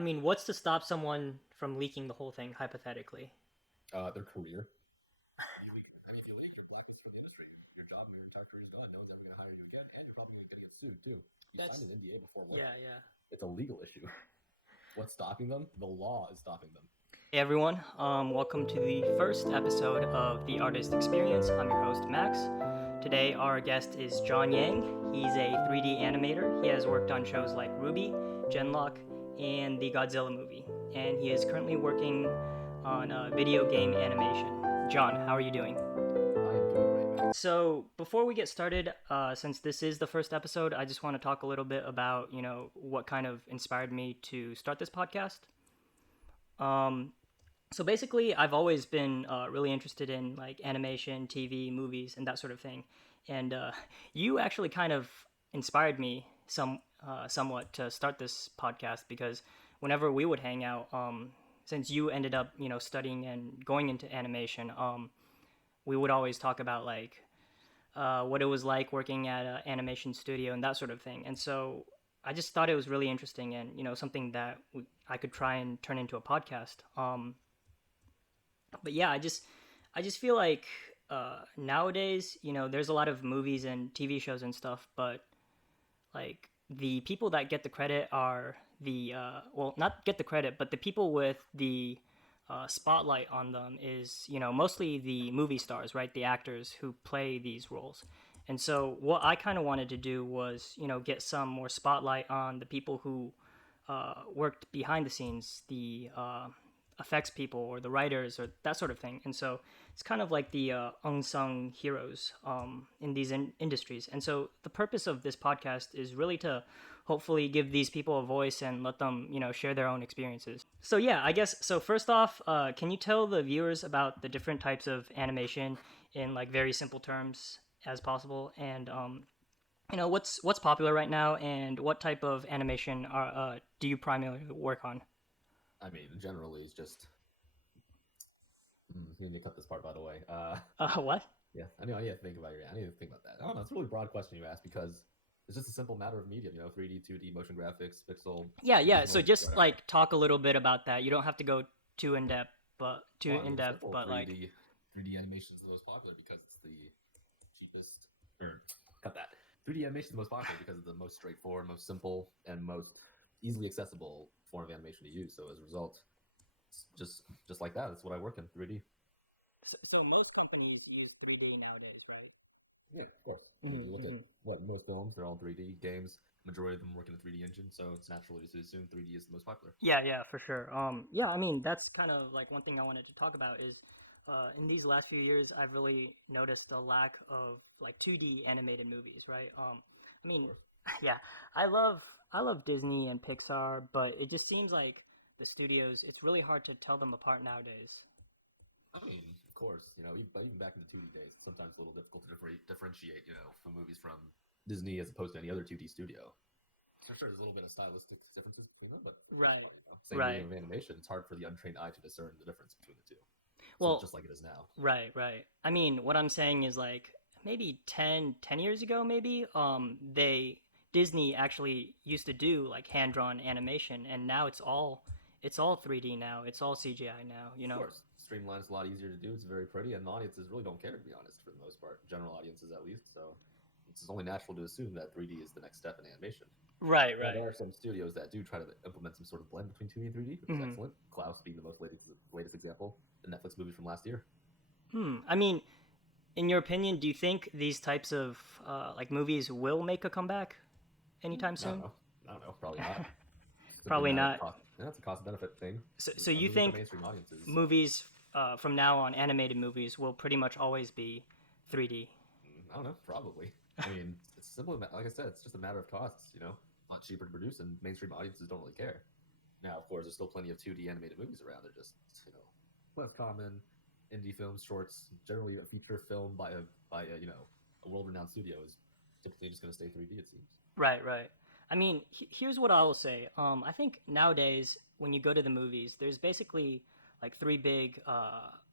I mean, what's to stop someone from leaking the whole thing, hypothetically? Their career. If you leak, you're blacklisted from the industry. Your job, your entire career is gone. No one's ever going to hire you again, and you're probably going to get sued too. You signed That's an NDA before Yeah, working. yeah. It's a legal issue. What's stopping them? The law is stopping them. Hey everyone, welcome to the first episode of The Artist Experience. I'm your host, Max. Today, our guest is John Yang. He's a 3D animator. He has worked on shows like RWBY, Genlock, and the Godzilla movie. And he is currently working on video game animation. John, how are you doing? I am doing great, Max. So before we get started, since this is the first episode, I just want to talk a little bit about, what kind of inspired me to start this podcast. So basically, I've always been really interested in like animation, TV, movies, and that sort of thing. And you actually kind of inspired me somewhat to start this podcast because whenever we would hang out, since you ended up studying and going into animation, we would always talk about like what it was like working at an animation studio and that sort of thing. And so I just thought it was really interesting and something that I could try and turn into a podcast. But yeah, I just feel like nowadays, there's a lot of movies and TV shows and stuff, but like the people that get the credit are the well, not get the credit, but the people with the spotlight on them is mostly the movie stars, right? The actors who play these roles. And so what I kind of wanted to do was get some more spotlight on the people who worked behind the scenes, the effects people or the writers or that sort of thing. And so it's kind of like the unsung heroes in these industries. And so the purpose of this podcast is really to hopefully give these people a voice and let them, share their own experiences. So yeah, I guess so. First off, can you tell the viewers about the different types of animation in like very simple terms as possible, and what's popular right now, and what type of animation do you primarily work on? I mean, generally, it's just. You need to cut this part, by the way. What? Yeah, I know. I need to think about your. I need to think about that. I don't know. It's a really broad question you asked because it's just a simple matter of medium. 3D, 2D, motion graphics, pixel, Yeah, yeah. So original, just whatever. like talk a little bit about that. You don't have to go too in depth, but too Well, I in mean, it's depth, simple. but like 3D animation is the most popular because it's the cheapest. Or cut that. 3D animation is the most popular because it's the most straightforward, most simple, and most easily accessible form of animation to use. So as a result, it's just like that. That's what I work in 3D. so most companies use 3D nowadays, right? Yeah, of course. I mean, you look at Mm-hmm. what most films, they're all 3D. Games, majority of them work in a 3D engine, so it's naturally to assume 3D is the most popular. Yeah, yeah, for sure. Yeah, I mean that's kind of like one thing I wanted to talk about is, in these last few years, I've really noticed a lack of like 2D animated movies, right? I Of mean, course. yeah, I love I love Disney and Pixar, but it just seems like the studios, it's really hard to tell them apart nowadays. I mean, of course, but even back in the 2D days, it's sometimes a little difficult to differentiate, from movies from Disney as opposed to any other 2D studio. For sure, there's a little bit of stylistic differences between them, but for the most Right, part, same medium right. of animation, it's hard for the untrained eye to discern the difference between the two. So Well, just like it is now. right, right. I mean, what I'm saying is like maybe ten years ago, maybe Disney actually used to do like hand-drawn animation, and now it's all 3D now. It's all CGI now, Of course, streamlined is a lot easier to do. It's very pretty, and audiences really don't care, to be honest, for the most part. General audiences, at least. So it's only natural to assume that 3D is the next step in animation. Right, Now, right. there are some studios that do try to implement some sort of blend between 2D and 3D, which is Hmm. excellent. Klaus being the most latest example, the Netflix movie from last year. I mean, in your opinion, do you think these types of like movies will make a comeback anytime I don't soon? know. I don't know. Probably not. Simply a Probably matter of not. cost. Yeah, it's a cost benefit thing. So A you movie for think mainstream audiences. movies from now on, animated movies, will pretty much always be 3D? I don't know. Probably. I mean, it's simple. Like I said, it's just a matter of costs. A lot cheaper to produce, and mainstream audiences don't really care. Now, of course, there's still plenty of 2D animated movies around. They're just web common indie films, shorts. Generally, a feature film by a world-renowned studio is typically just going to stay 3D. It seems. Right, right. I mean, here's what I will say. I think nowadays when you go to the movies, there's basically like three big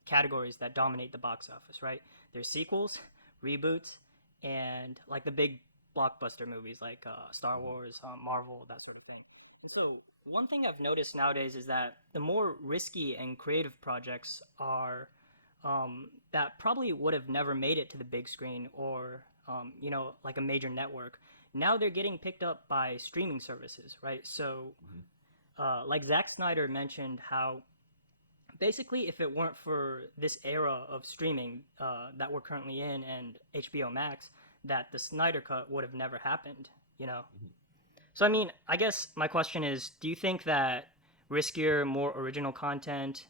categories that dominate the box office, right? There's sequels, reboots, and like the big blockbuster movies like Star Mm-hmm. Wars, Marvel, that sort of thing. So one thing I've noticed nowadays is that the more risky and creative projects are that probably would have never made it to the big screen or like a major network. Now they're getting picked up by streaming services, right? So Hmm. like Zack Snyder mentioned how basically if it weren't for this era of streaming that we're currently in and HBO Max, that the Snyder Cut would have never happened, you know? Hmm. So, I mean, I guess my question is, do you think that riskier, more original content,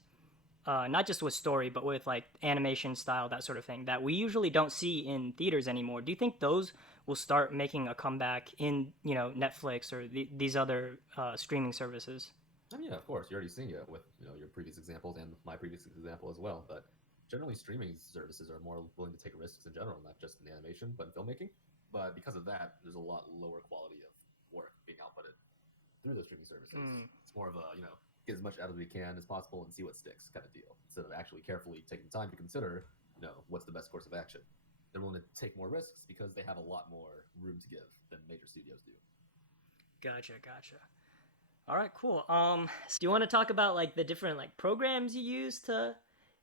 not just with story, but with like animation style, that sort of thing, that we usually don't see in theaters anymore, do you think those will start making a comeback in, Netflix or these other streaming services? I mean, yeah, of course, you're already seeing it with your previous examples and my previous example as well. But generally, streaming services are more willing to take risks in general, not just in animation, but in filmmaking. But because of that, there's a lot lower quality of work being outputted through those streaming services. Mm, It's more of a get as much out as we can as possible and see what sticks kind of deal, instead of actually carefully taking time to consider what's the best course of action. They're willing to take more risks because they have a lot more room to give than major studios do. gotcha, gotcha. All right, cool. So do you want to talk about like the different like programs you use to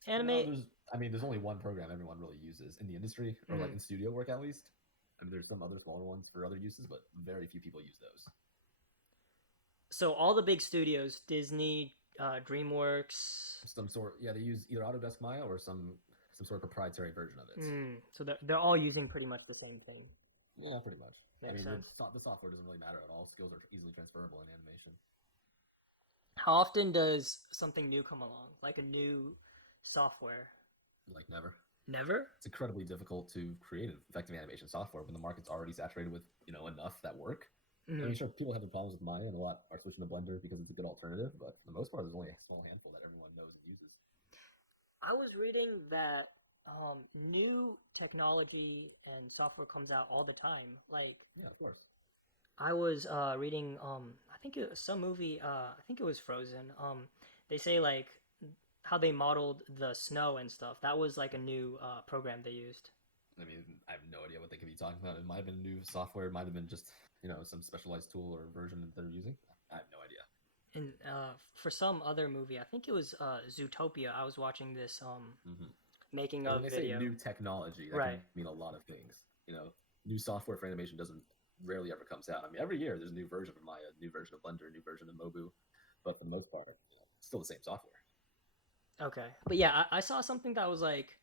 No, animate? there's only one program everyone really uses in the industry, or like Mm. in studio work at least. I mean, there's some other smaller ones for other uses, but very few people use those. So all the big studios, Disney, DreamWorks. Yeah, they use either Autodesk Maya or some sort of proprietary version of it. So they're all using pretty much the same thing. Yeah, pretty much. I Makes mean, sense. the software doesn't really matter at all. Skills are easily transferable in animation. How often does something new come along, like a new software? Like never. Never. It's incredibly difficult to create an effective animation software when the market's already saturated with enough that work. I mean, Mm. sure, people have the problems with Maya, and a lot are switching to Blender because it's a good alternative. But for the most part, there's only a small handful that everyone knows and uses. I was reading that new technology and software comes out all the time. Like Yeah, of course. I was reading, I think it was some movie. I think it was Frozen. They say like how they modeled the snow and stuff. That was like a new program they used. I mean, I have no idea what they could be talking about. It might have been new software. It might have been just some specialized tool or version that they're using. I have no idea. And for some other movie, I think it was Zootopia. I was watching this Hmm. making And when of they say video. new technology, that Right. can mean a lot of things. New software for animation doesn't rarely ever comes out. I mean, every year there's a new version of Maya, a new version of Blender, a new version of Mobu, but for the most part, it's still the same software. Okay. But yeah, I saw something that was like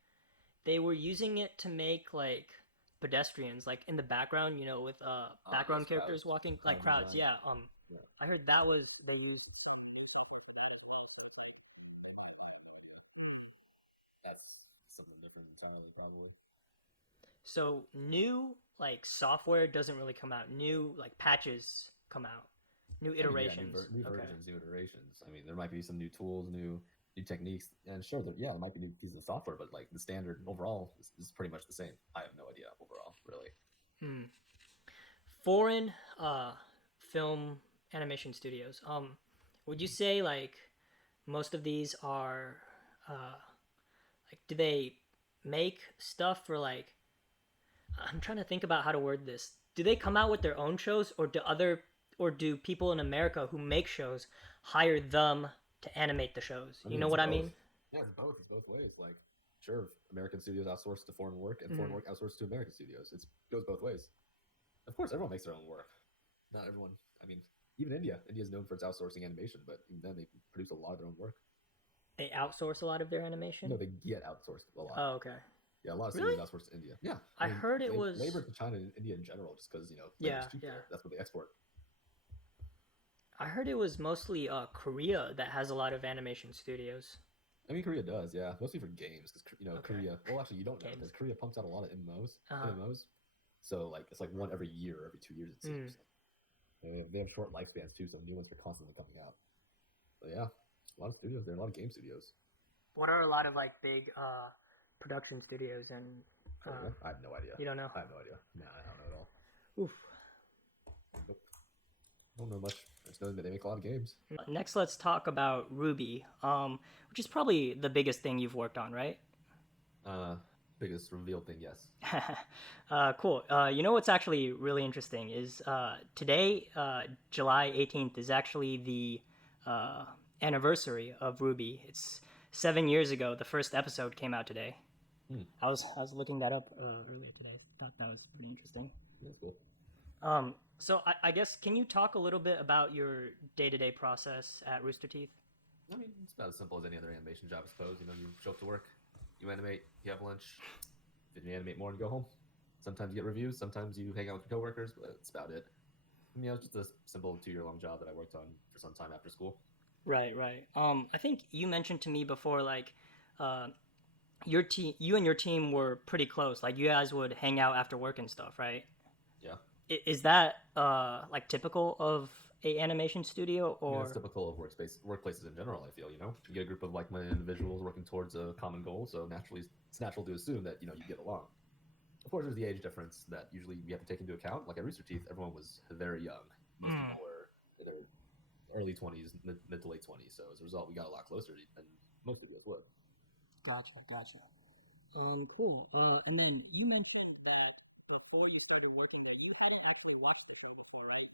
they were using it to make like pedestrians like in the background, with Yes, background characters crowds, walking like crowd crowds. design. Yeah. Yeah, I heard that was they used. that's something different entirely, probably. So new like software doesn't really come out. New like patches come out. New I mean, yeah, iterations. new Okay. versions, new iterations. I mean, there might be some new tools, new techniques, and sure, there might be new pieces of software, but like the standard overall is pretty much the same. I have no idea overall, really. Hmm. Foreign film animation studios. Would you say like most of these are uh like do they make stuff for like I'm trying to think about how to word this. Do they come out with their own shows or do people in America who make shows hire them to animate the shows? I You mean, know it's what I both. mean? Yeah, it's both. It's both ways. Like, sure, American studios outsource to foreign work, and foreign Mm. work outsourced to American studios. It goes both ways. Of course, everyone makes their own work. Not everyone. I mean, even India. India is known for its outsourcing animation, but even then, they produce a lot of their own work. They outsource a lot of their animation? No, they get outsourced a lot. Oh, okay. Yeah, a lot of studios Really? outsource to India. Yeah, I I mean, heard it labor was to China and India in general, just because labor's yeah, cheap yeah. there. That's what they export. I heard it was mostly Korea that has a lot of animation studios. I mean, Korea does, yeah, mostly for games, because Okay. Korea. Well, actually, you don't know Games. because Korea pumps out a lot of Uh-huh. MMOs. So like it's like one every year, or every 2 years it Mm. seems. They have short lifespans too, so new ones are constantly coming out. But yeah, a lot of studios. There are a lot of game studios. What are a lot of like big production studios and Korea? I have no idea. you don't know? I have no idea. Nah, I don't know at all. Oof. Nope. I don't know much. I just know that they make a lot of games. Next, let's talk about RWBY, which is probably the biggest thing you've worked on, right? Uh, biggest reveal thing, yes. Cool. You know what's actually really interesting is today, July 18th, is actually the anniversary of RWBY. It's 7 years ago. The first episode came out today. Hmm. I was looking that up earlier today. Thought that was pretty interesting. That's cool. So I guess can you talk a little bit about your day-to-day process at Rooster Teeth? I mean, it's about as simple as any other animation job, I suppose. You know, you show up to work, you animate, you have lunch, then you animate more and go home. Sometimes you get reviews, sometimes you hang out with your coworkers, but that's about it. I mean, it was just a simple 2 year long job that I worked on for some time after school. Right, right. I think you mentioned to me before, like, uh, you and your team were pretty close. Like, you guys would hang out after work and stuff, right? Yeah. Is that like typical of a animation studio, I mean, that's or? typical of workplaces in general, I feel, you know? You get a group of like minded individuals working towards a common goal, so naturally, it's natural to assume that, you know, you get along. Of course, there's the age difference that usually we have to take into account. Like at Rooster Teeth, everyone was very young. Most Mm, people were in their early 20s, mid to late 20s. So as a result, we got a lot closer than most of us would. gotcha, gotcha. Cool. And then you mentioned that before you started working there, you hadn't actually watched the show before, right?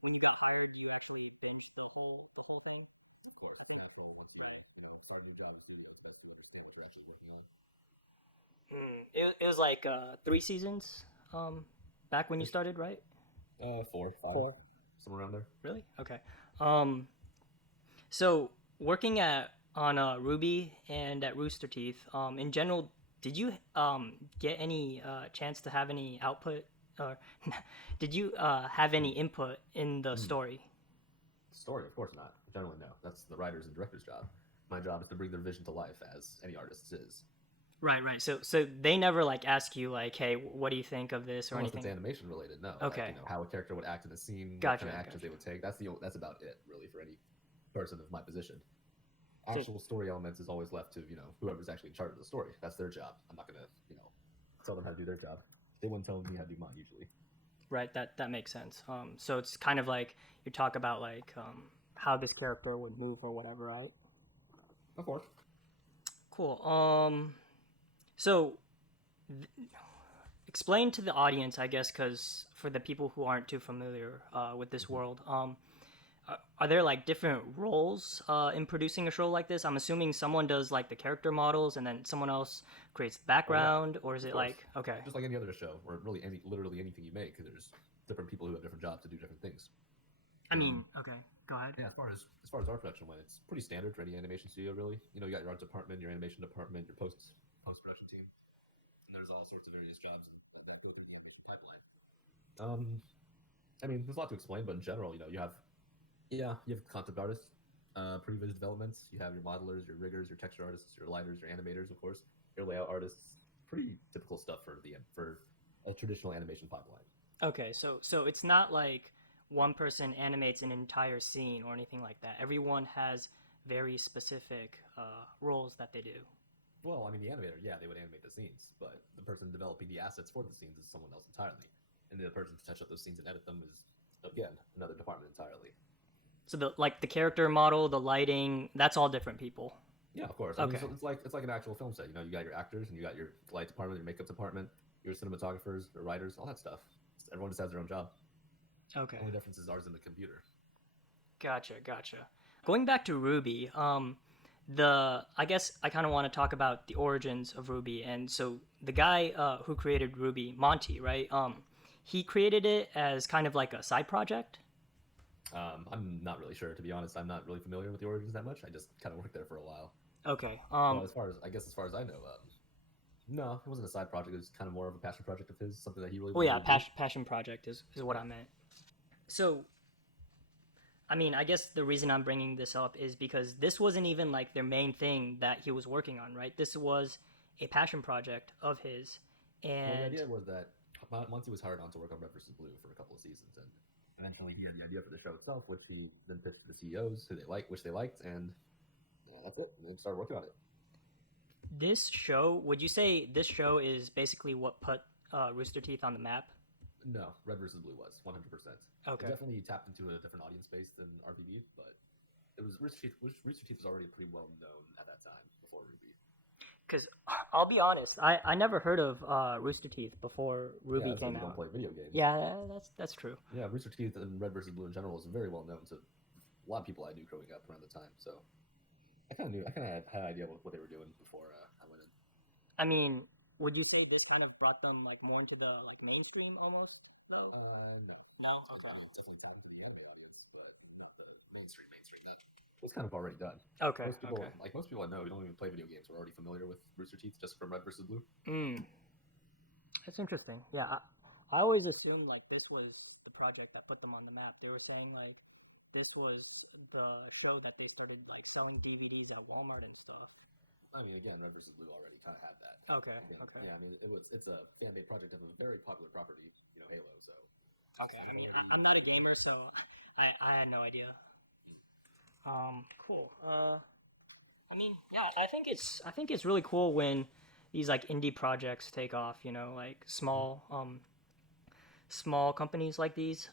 When you got hired, you actually binged the whole thing. Of course, natural once you're, you know, starting your job experience, that's what you're actually working on. It was like 3 seasons back when you Ish. started, right? Four, five, Four. somewhere around there. Really? Okay. Um, so working at on Ruby and at Rooster Teeth, in general, did you get any chance to have any output, or did you have any input in the Mm. story? Story, of course not. Generally, no. That's the writer's and director's job. My job is to bring their vision to life, as any artist's is. Right, right. So they never like ask you like, hey, what do you think of this or Unless it's anything? animation related, no. Like, Okay, you know, how a character would act in a scene, what gotcha, kind of actions gotcha. they would take. That's about it, really, for any person of my position. So Actual story elements is always left to, you know, whoever's actually in charge of the story. That's their job. I'm not gonna, you know, tell them how to do their job. They wouldn't tell me how to do mine usually. right, that makes sense. So it's kind of like you talk about like how this character would move or whatever, right? Of course. Cool. So explain to the audience, I guess, because for the people who aren't too familiar with this Mm-hmm. world, are there like different roles in producing a show like this? I'm assuming someone does like the character models and then someone else creates the Oh yeah, background, or is of it course. like okay? Just like any other show, or really literally anything you make, there's different people who have different jobs to do different things. I Um, mean, okay, go ahead. yeah, as far as our production went, it's pretty standard for any animation studio, really. You know, you got your art department, your animation department, your post production team, and there's all sorts of various jobs that go in the animation pipeline. Um, I mean, there's a lot to explain, but in general, you know, you have concept artists, pre-vis developments. You have your modelers, your riggers, your texture artists, your lighters, your animators, of course, your layout artists. Pretty typical stuff for a traditional animation pipeline. Okay, so it's not like one person animates an entire scene or anything like that. Everyone has very specific roles that they do. Well, I mean, the animator, yeah, they would animate the scenes, but the person developing the assets for the scenes is someone else entirely, and the person to touch up those scenes and edit them is again another department entirely. So the character model, the lighting, that's all different people. Yeah, of course. I mean, Okay. so it's like an actual film set. You know, you got your actors and you got your light department, your makeup department, your cinematographers, your writers, all that stuff. Everyone just has their own job. Okay. The only difference is ours in the computer. Gotcha, gotcha. Going back to Ruby, the I guess I kind of want to talk about the origins of Ruby, and so the guy who created Ruby, Monty, right? He created it as kind of like a side project. I'm not really sure, to be honest. I'm not really familiar with the origins that much. I just kind of worked there for a while. Okay. But as far as I know, no, it wasn't a side project. It was kind of more of a passion project of his, something that he really Well, wanted yeah, to do. passion project is what I meant. So I mean, I guess the reason I'm bringing this up is because this wasn't even like their main thing that he was working on, right? This was a passion project of his, Well, the and idea was that Monty was hired on to work on Red vs. Blue for a couple of seasons, and eventually he had the idea for the show itself, which he then pitched to the CEOs, which they liked, and yeah, that's it. And then started working on it. this show, would you say this show is basically what put Rooster Teeth on the map? No, Red vs. Blue was 100%. It Okay. definitely tapped into a different audience base than RWBY, but it was Rooster Teeth was already pretty well known at that time before RWBY. Because I'll be honest, I never heard of Rooster Teeth before Yeah, RWBY that's because came you don't out. play video games. Yeah, that's true. Yeah, Rooster Teeth and Red versus Blue in general is very well known to a lot of people I knew growing up around the time. So I kind of had an idea what they were doing before I went in. I mean, would you say this kind of brought them like more into the like mainstream almost? No. No, No. it's Okay. definitely tapping into the anime audience, but not the mainstream. That was kind of already done. Okay. Okay. Most people I know who don't even play video games are already familiar with Rooster Teeth just from Red versus Blue. Mm, that's interesting. Yeah, I always assumed like this was the project that put them on the map. They were saying like this was the show that they started like selling DVDs at Walmart and stuff. I mean, again, Red vs. Blue already kind of had that. Okay. Yeah, Okay. yeah, I mean, it's a fan made project of a very popular property, Halo. So Okay. I mean, I'm not a gamer, so I had no idea. Cool. I mean, yeah, I think it's really cool when these like indie projects take off. You know, like small companies like these.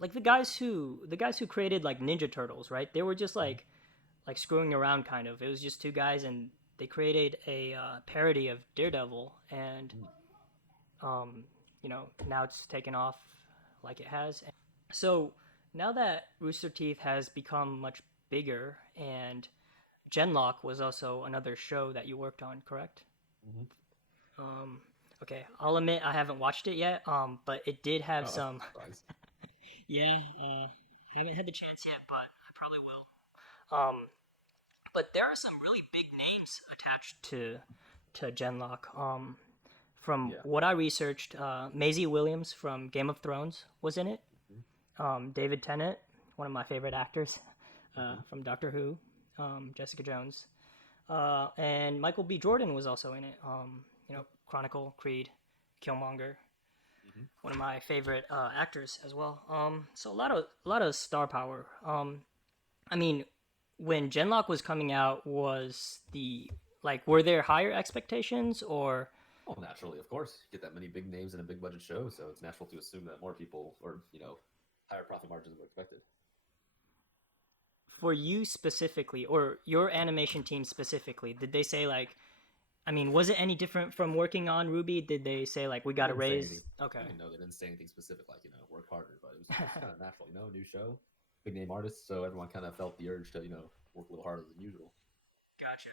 Like the guys who created like Ninja Turtles, right? They were just like screwing around kind of. It was just two guys and they created a parody of Daredevil, and now it's taken off like it has. So now that Rooster Teeth has become much bigger, and Genlock was also another show that you worked on, correct? mm-hmm. Okay, I'll admit I haven't watched it yet, but it did have some. Surprise. Yeah, haven't had the chance yet, but I probably will. But there are some really big names attached to Genlock. From what I researched, Maisie Williams from Game of Thrones was in it. David Tennant, one of my favorite actors from Doctor Who, Jessica Jones, and Michael B. Jordan was also in it. Chronicle, Creed, Killmonger, one of my favorite actors as well. So a lot of star power. I mean, when Genlock was coming out, was the like were there higher expectations or? Oh, naturally, of course. You get that many big names in a big budget show, so it's natural to assume that more people or higher profit margins were expected. For you specifically, or your animation team specifically, did they say like, I mean, was it any different from working on RWBY? Did they say like we got to raise? Okay. No, they didn't say anything specific like work harder, but it was just kind of natural. New show, big name artists, so everyone kind of felt the urge to work a little harder than usual. Gotcha.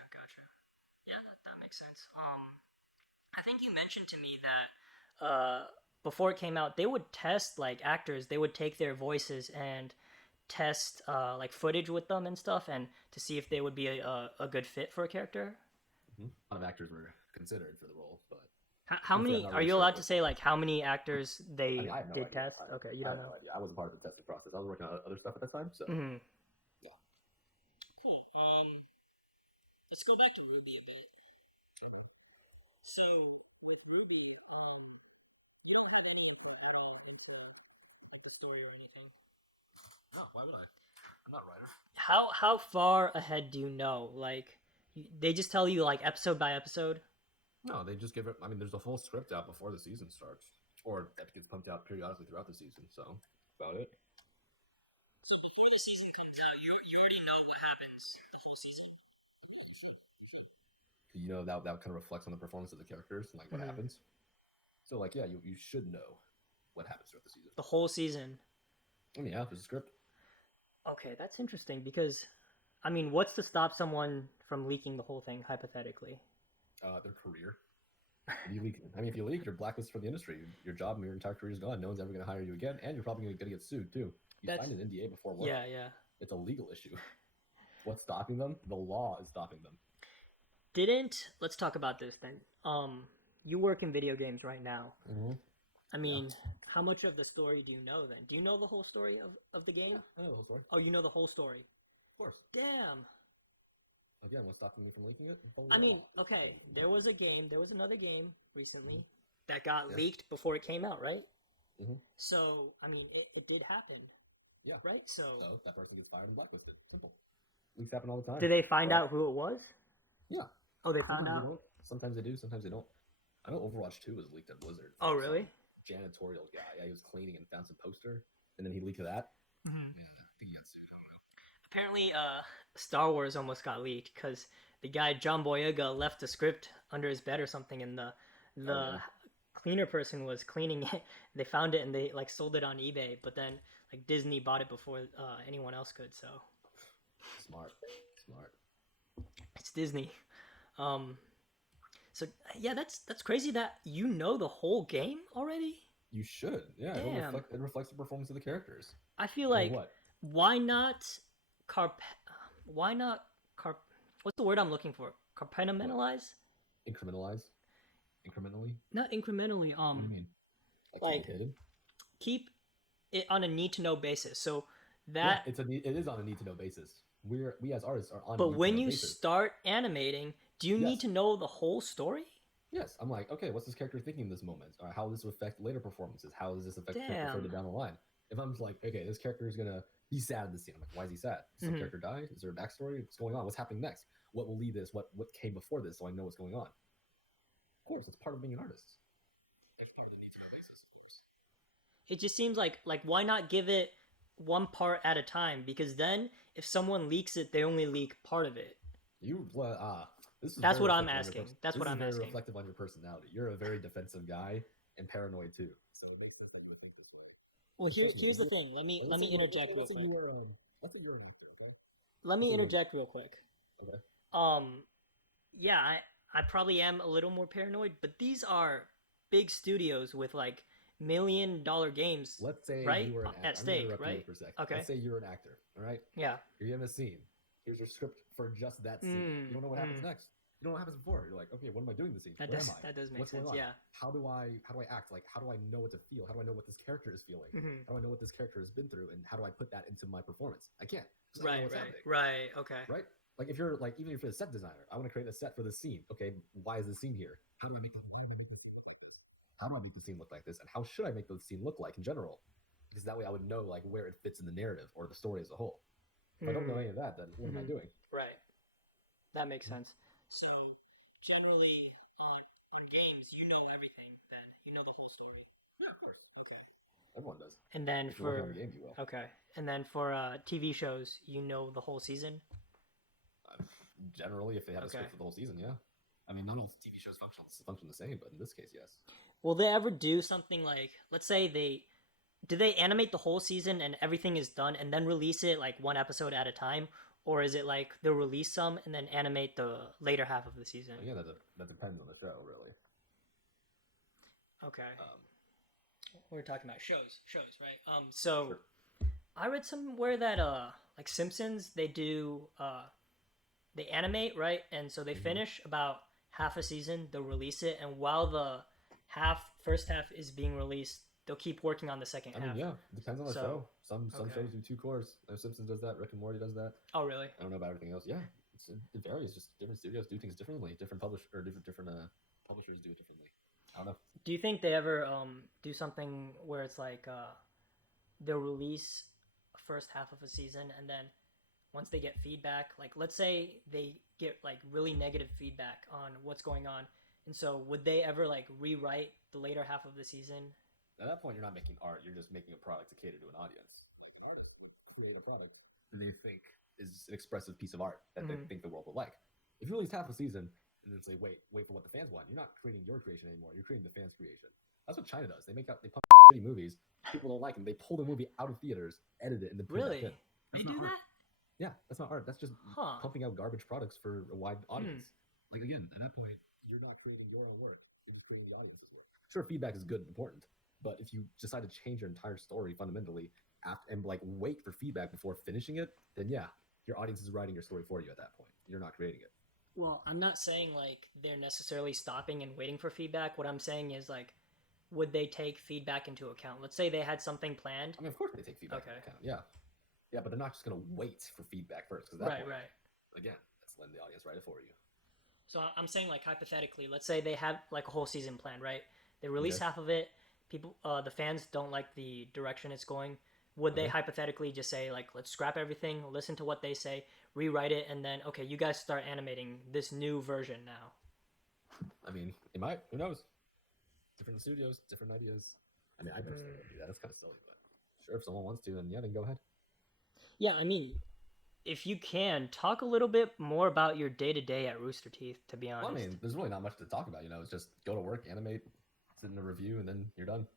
Yeah, that makes sense. I think you mentioned to me that before it came out, they would test like actors. They would take their voices and test like footage with them and stuff, and to see if they would be a good fit for a character. A lot of actors were considered for the role, but how many are you allowed to say like how many actors they did test? Okay, you don't know. No idea. I wasn't part of the testing process. I was working on other stuff at the time, so yeah. Cool. Let's go back to RWBY a bit. So with RWBY, you don't have any input at all into the story or anything. No, why would I? I'm not a writer. How far ahead do you know? Like, they just tell you like episode by episode. No, they just give it. I mean, there's a full script out before the season starts, or that gets pumped out periodically throughout the season. So that's about it. So before the season comes out, you already know what happens the whole season. That kind of reflects on the performance of the characters and like what happens. So like, yeah, you should know what happens throughout the season. The whole season. I mean, yeah, there's a script. Okay, that's interesting because, I mean, what's to stop someone from leaking the whole thing hypothetically? Their career. If you leak, you're blacklisted from the industry. Your job and your entire career is gone. No one's ever going to hire you again, and you're probably going to get sued too. You signed an NDA before work. Yeah. It's a legal issue. What's stopping them? The law is stopping them. Let's talk about this then. You work in video games right now. Mm-hmm. I mean, how much of the story do you know then? Do you know the whole story of the game? Yeah, I know the whole story. Oh, you know the whole story? Of course. Damn. Again, what's stopping me from leaking it? I mean, okay, there was another game recently that got leaked before it came out, right? Mm-hmm. So, I mean, it did happen. Yeah. Right? So that person gets fired and blacklisted. Simple. Leaks happen all the time. Did they find out who it was? Yeah. Oh, they found out? Sometimes they do, sometimes they don't. I know Overwatch 2 was leaked at Blizzard. Oh, really? Janitorial guy. Yeah, he was cleaning and found some poster, and then he leaked that. Mm-hmm. Yeah, I think he got sued. I don't know. Apparently, Star Wars almost got leaked because the guy John Boyega left the script under his bed or something, and Oh the yeah, cleaner person was cleaning it. They found it and they like sold it on eBay, but then like Disney bought it before anyone else could. So smart, smart. it's Disney. Um, so yeah, that's crazy that you know the whole game already. You should. Yeah, Damn. it reflects the performance of the characters. I feel I mean, like what? why not carp why not carp what's the word I'm looking for? What? Compartmentalize? Incrementalize? Incrementally? Not incrementally. What do you mean? Like keep Like it hidden? keep it on a need to know basis. So Yeah, that it is on a need to know basis. We as artists are on a but need to when know you basis. start animating, do you need Yes. to know the whole story? Yes, I'm like, okay, what's this character thinking in this moment? Or how does this affect later performances? How does this affect character further Damn. down the line? If I'm just like, okay, this character is gonna be sad in this scene, I'm like, why is he sad? Did some Mhm. character die? Is there a backstory? What's going on? What's happening next? What will lead this? What came before this? So I know what's going on. Of course, it's part of being an artist. It's part of the need to know basis, of course. It just seems like why not give it one part at a time? Because then if someone leaks it, they only leak part of it. This is That's very what I'm reflective on your asking. person. That's This what is I'm very asking. reflective on your personality. You're a very defensive guy and paranoid too. So it makes sense to think this way. Well, But trust me, here's the thing. Let me interject real let's say quick. you were let's say you're an actor, okay? Let Let's me say you're an interject real quick. okay. Um, yeah, I probably am a little more paranoid, but these are big studios with like $1 million games, Let's say right? you were an At actor. I'm gonna stake, interrupt you right? for a second. Okay. Let's say you're an actor, all right? Yeah. You're given a scene. Here's your script for just that scene. You don't know what happens next. You don't know what happens before. You're like, okay, what am I doing in the scene? That Where does am I? that does make What's sense. going on? Yeah. How do I act? Like, how do I know what to feel? How do I know what this character is feeling? Mm-hmm. How do I know what this character has been through? And how do I put that into my performance? I can't. I don't know Right, what's right, happening. right. Okay. Right? Like if you're like even if you're a set designer, I want to create a set for this scene. Okay, why is this scene here? How do I make the scene look like this? And how should I make the scene look like in general? Because that way I would know like where it fits in the narrative or the story as a whole. If I don't know any of that, then what am I doing? Right. That makes sense. So generally on games, you know everything. Then you know the whole story. Yeah, of course. Okay. Everyone does. And then If you're working on for the game, you will. okay, and then for TV shows, you know the whole season. Generally, if they have a Okay. script for the whole season, yeah. I mean, not all TV shows function the same, but in this case, yes. Will they ever do something like, let's say do they animate the whole season and everything is done and then release it like one episode at a time, or is it like they'll release some and then animate the later half of the season? Again, that depends on the show, really. Okay. We're talking about shows, right? So Sure. I read somewhere that like Simpsons, they animate, right? And so they finish about half a season, they'll release it, and while the first half is being released, they'll keep working on the second half. I mean, yeah, it depends on the So, show. Some okay. shows do 2 cours. Simpsons does that. Rick and Morty does that. Oh, really? I don't know about everything else. Yeah, it varies. Just different studios do things differently. Different publishers do it differently. I don't know. Do you think they ever do something where it's like they'll release a first half of a season and then once they get feedback, like let's say they get like really negative feedback on what's going on, and so would they ever like rewrite the later half of the season? At that point, you're not making art. You're just making a product to cater to an audience. Create a product that they think is an expressive piece of art that they think the world will like. If you release half a season and then say, wait for what the fans want, you're not creating your creation anymore. You're creating the fans' creation. That's what China does. They pump shitty movies. People don't like them. They pull the movie out of theaters, edit it, and then put Really? it back in. They do that? Yeah, that's not art. That's just pumping out garbage products for a wide audience. Like again, at that point, you're not creating your own work. You're creating the audience's work. Sure, feedback is good and important, but if you decide to change your entire story fundamentally and like wait for feedback before finishing it, then yeah, your audience is writing your story for you at that point. You're not creating it. Well, I'm not saying like they're necessarily stopping and waiting for feedback. What I'm saying is like, would they take feedback into account? Let's say they had something planned. I mean, of course they take feedback into account. Yeah. Yeah, but they're not just going to wait for feedback first. Because right. Again, that's letting the audience write it for you. So I'm saying like hypothetically, let's say they have like a whole season planned, right? They release half of it. People, the fans don't like the direction it's going. Would they hypothetically just say like, let's scrap everything, listen to what they say, rewrite it, and then okay, you guys start animating this new version now? I mean, it might. Who knows? Different studios, different ideas. I mean, I personally wouldn't do that. That's kind of silly, but sure, if someone wants to, then yeah, then go ahead. Yeah, I mean, if you can, talk a little bit more about your day to day at Rooster Teeth. To be Well, I honest, mean, there's really not much to talk about. You know, it's just go to work, animate, sit in a review, and then you're done.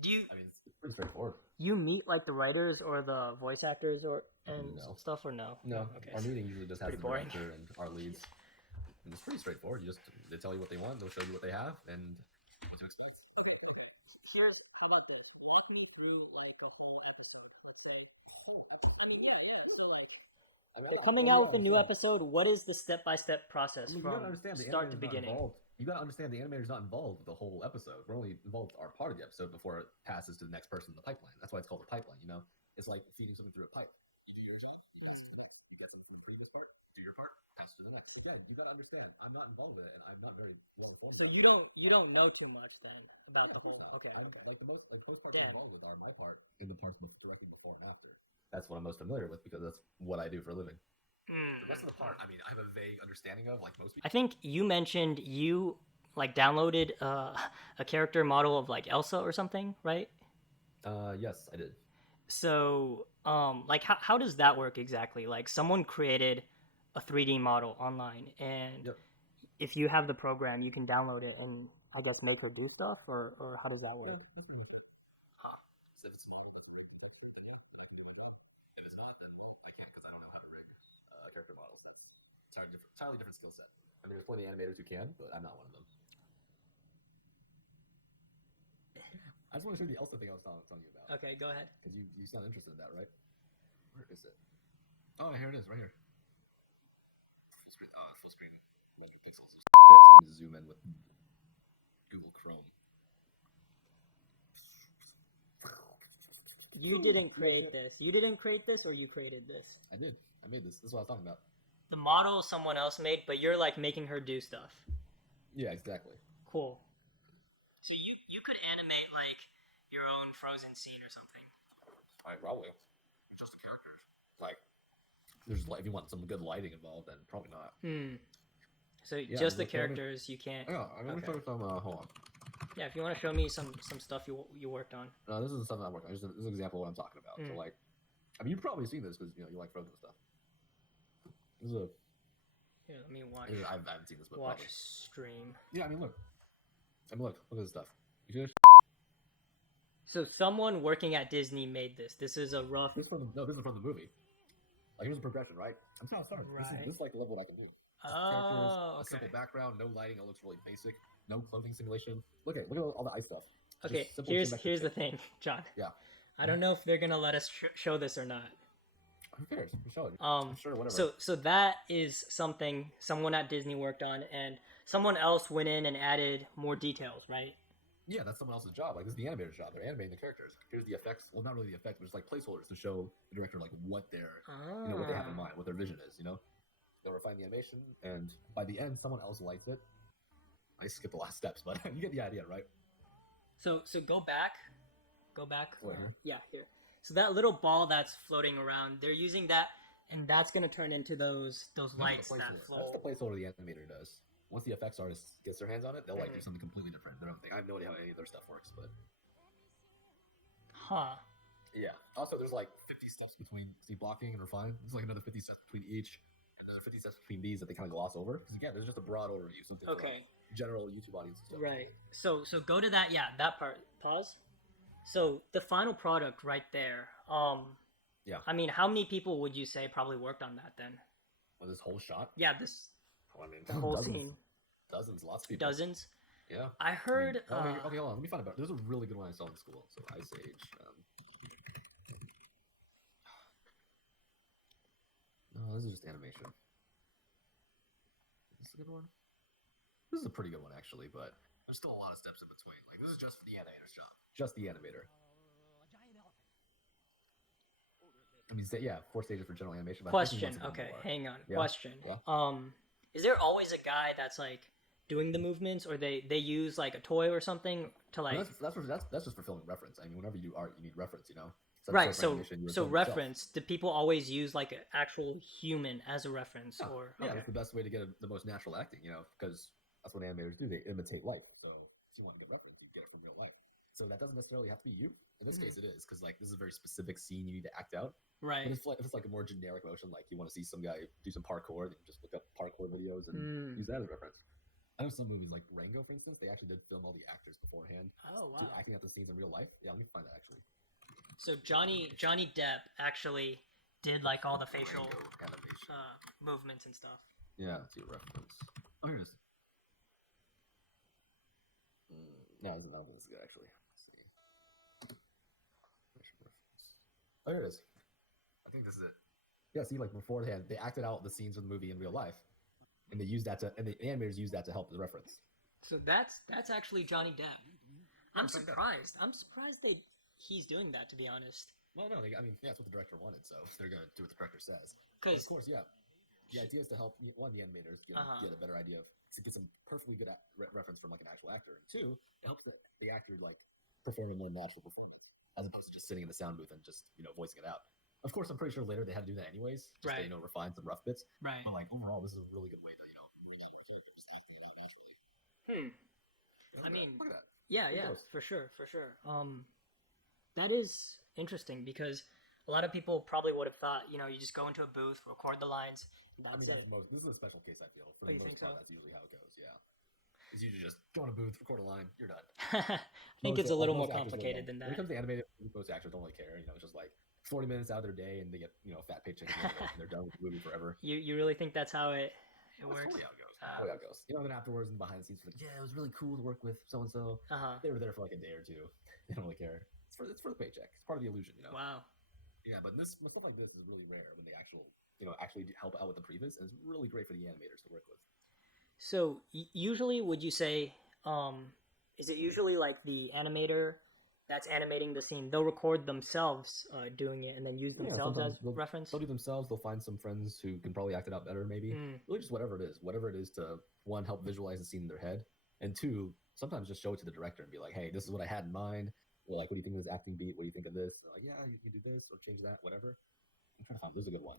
do you I mean, it's pretty straightforward. you meet like the writers or the voice actors or and No, stuff or no? no. Okay, Our meeting usually just has pretty the boring. director and our leads, and it's pretty straightforward. You just they tell you what they want, they'll show you what they have, and what to expect. Here's how about this? Walk me through like a whole episode. Let's say. I mean, yeah. So like I mean, they're coming out with a new episode. What is the step by step process I mean, you from gotta understand the start to animator's not beginning? involved. You gotta understand the animator's not involved with the whole episode. We're only involved with our part of the episode before it passes to the next person in the pipeline. That's why it's called a pipeline. You know, it's like feeding something through a pipe. You do your job, you get something from the previous part, do your part, pass to the next. Yeah, you gotta understand. I'm not involved with it, and I'm not very well informed. So you don't know too much then about the whole. Okay. Like the most part I'm involved with are my part in the parts directly before and after. That's what I'm most familiar with because that's what I do for a living. The rest of the part, I mean, I have a vague understanding of, like most people. I think you mentioned you like downloaded a character model of like Elsa or something, right? Yes, I did. So, like, how does that work exactly? Like, someone created a 3D model online, and Yep. if you have the program, you can download it and I guess make her do stuff, or how does that work? Huh. So if it's not, then I can't because I don't know how to rec character models. It's entirely different skill set. I mean, there's plenty of animators who can, but I'm not one of them. I just want to show you the Elsa thing I was telling you about. Okay, go ahead. Because you sound interested in that, right? Where is it? Oh, here it is, right here. Full screen metric pixels. Shit, so let me zoom in with Google Chrome. You didn't create this. You didn't create this, or you created this? I did. I made this. This is what I was talking about. The model someone else made, but you're like making her do stuff. Yeah, exactly. Cool. So you could animate like your own Frozen scene or something. Probably. Just the characters. Like, there's if you want some good lighting involved, then probably not. So just the characters, you can't. Yeah, I'm gonna show you some. Hold on. Yeah, if you want to show me some stuff you worked on. No, this isn't something I'm working on. This is an example of what I'm talking about. So like, I mean, you've probably seen this because you like Frozen stuff. This is a. Here, let me watch. I haven't seen this, but watch probably. stream. Yeah, I mean, look. Look at this stuff. You see this? So someone working at Disney made this. This is a rough. This is from the movie. Like here's a progression, right? I'm trying to start. Right. This is like the level without the blue. Oh, a simple background, no lighting. It looks really basic. No clothing simulation. Look at all the ice stuff. Okay, here's the thing, John. Yeah. I don't know if they're gonna let us show this or not. Who cares? Show it. I'm sure whatever. So that is something someone at Disney worked on, and someone else went in and added more details, right? Yeah, that's someone else's job. Like this is the animator's job. They're animating the characters. Here's the effects. Well, not really the effects, but just like placeholders to show the director like what their what they have in mind, what their vision is. They'll refine the animation, and by the end, someone else lights it. I skipped the last steps, but you get the idea, right? So go back. Where? Yeah, here. So that little ball that's floating around, they're using that, and that's gonna turn into those lights that flow. That's the placeholder the animator does. Once the effects artist gets their hands on it, they'll like do something completely different. Their own thing. I have no idea how any of their stuff works, but. Huh. Yeah. Also, there's like 50 steps between blocking and refine. There's like another 50 steps between each. Another 50 steps between these that they kind of gloss over. Because again, there's just a broad overview. Something okay. For general YouTube audience and stuff. Right. So go to that. Yeah, that part. Pause. So the final product right there. Yeah. I mean, how many people would you say probably worked on that then? Well, this whole shot. Yeah, this. Oh, I mean, the whole scene. Dozens, lots of people. Dozens. Yeah. I heard. Okay, hold on. Let me find out. There's a really good one I saw in school. So Ice Age. No, this is just animation. Is this a good one? This is a pretty good one, actually, but there's still a lot of steps in between. Like, this is just for the animator's job. Just the animator. I mean, yeah, 4 stages for general animation. But question. Okay, hang on. Yeah. Question. Yeah. Is there always a guy that's like doing the movements, or they use like a toy or something to like? Well, that's just for filming reference. I mean, whenever you do art, you need reference, Right. So reference. Do people always use like an actual human as a reference, or? Yeah, that's the best way to get the most natural acting. Because that's what animators do. They imitate life. So if you want to get reference, you get it from real life. So that doesn't necessarily have to be you. In this case, it is, because like this is a very specific scene you need to act out. Right. But if it's like a more generic motion, like you want to see some guy do some parkour, then you just look up parkour videos and use that as a reference. I know some movies like Rango, for instance, they actually did film all the actors beforehand. Oh wow. Acting out the scenes in real life. Yeah, let me find that actually. So Johnny Depp actually did like all the facial movements and stuff. Yeah, let's see a reference. Oh, here it is. No, this is good actually. Let's see. Oh, here it is. I think this is it. Yeah, see, like beforehand, they acted out the scenes of the movie in real life, and they used that and the animators used that to help the reference. So that's actually Johnny Depp. I'm surprised. I'm surprised he's doing that, to be honest. Well, no, I mean, yeah, that's what the director wanted, so they're gonna do what the director says. But of course, yeah. The idea is to help the animators get a better idea of to get some perfectly good reference from like an actual actor. And two, it helps the actor like perform a more natural performance as opposed to just sitting in the sound booth and just voicing it out. Of course, I'm pretty sure later they had to do that anyways, just to refine some rough bits. Right. But like overall, this is a really good way to bring out more character, just acting it out naturally. I mean, look at that. Yeah, for sure. That is interesting because a lot of people probably would have thought, you just go into a booth, record the lines. This is a special case, I feel. For the most part, that's usually how it goes. Yeah, it's usually just go in a booth, record a line, you're done. I think it's a little more complicated than that. When it comes to animated, most actors don't really care. It's just like 40 minutes out of their day, and they get a fat paycheck, and they're done with the movie forever. You really think that's how it works? That's how it goes. Then afterwards, and behind the scenes, like, yeah, it was really cool to work with so and so. They were there for like a day or two. They don't really care. It's for the paycheck. It's part of the illusion, Wow. Yeah, but stuff like this is really rare when they actually help out with the previs, and it's really great for the animators to work with. So usually, would you say, is it usually like the animator that's animating the scene? They'll record themselves doing it and then use themselves as reference. They'll do themselves. They'll find some friends who can probably act it out better, maybe. Really, just whatever it is to one, help visualize the scene in their head, and two, sometimes just show it to the director and be like, hey, this is what I had in mind. Or like, what do you think of this acting beat? What do you think of this? Like, yeah, you can do this or change that, whatever. I'm trying to find. There's a good one.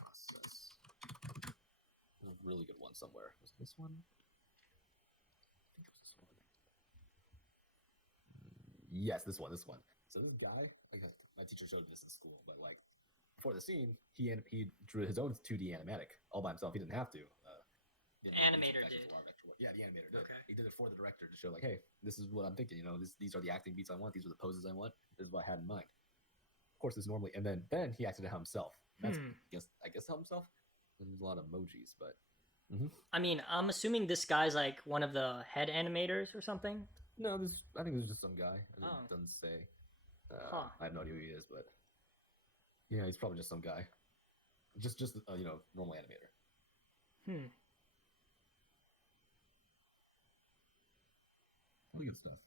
Process. There's a really good one somewhere. Was this one? I think it was this one. Yes, this one. So this guy, my teacher showed this in school, but like before the scene, he drew his own 2D animatic all by himself. He didn't have to. The animator did. Yeah, the animator did. Okay. He did it for the director to show like, hey, this is what I'm thinking. These are the acting beats I want. These are the poses I want. This is what I had in mind. Of course, this normally, and then he acted it out himself. That's, I guess help himself. There's a lot of emojis, but. I mean, I'm assuming this guy's like one of the head animators or something. No, I think this is just some guy. It doesn't say. I have no idea who he is, but yeah, he's probably just some guy. Just normal animator. Really good stuff.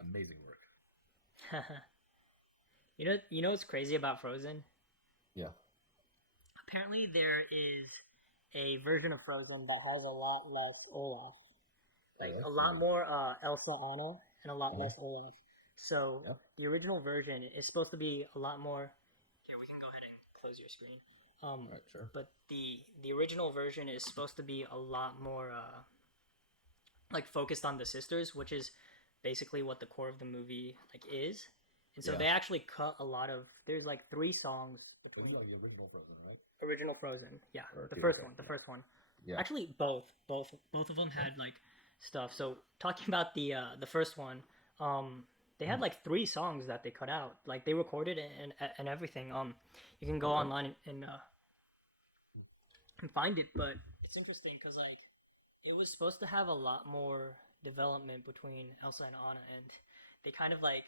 Amazing work. You know what's crazy about Frozen? Yeah. Apparently there is a version of Frozen that has a lot less Olaf. Like a lot more Elsa, Anna, and a lot less Olaf. So the original version is supposed to be a lot more. Here, we can go ahead and close your screen. Right, sure. But the original version is supposed to be a lot more like focused on the sisters, which is basically what the core of the movie like is. And so they actually cut a lot of. There's like 3 songs between. Like the original Frozen, right? Original Frozen, yeah, the first one. Yeah. Actually, both of them had like stuff. So talking about the first one, they had like 3 songs that they cut out. Like they recorded it and everything. You can go online and find it, but it's interesting because like it was supposed to have a lot more development between Elsa and Anna, and they kind of like.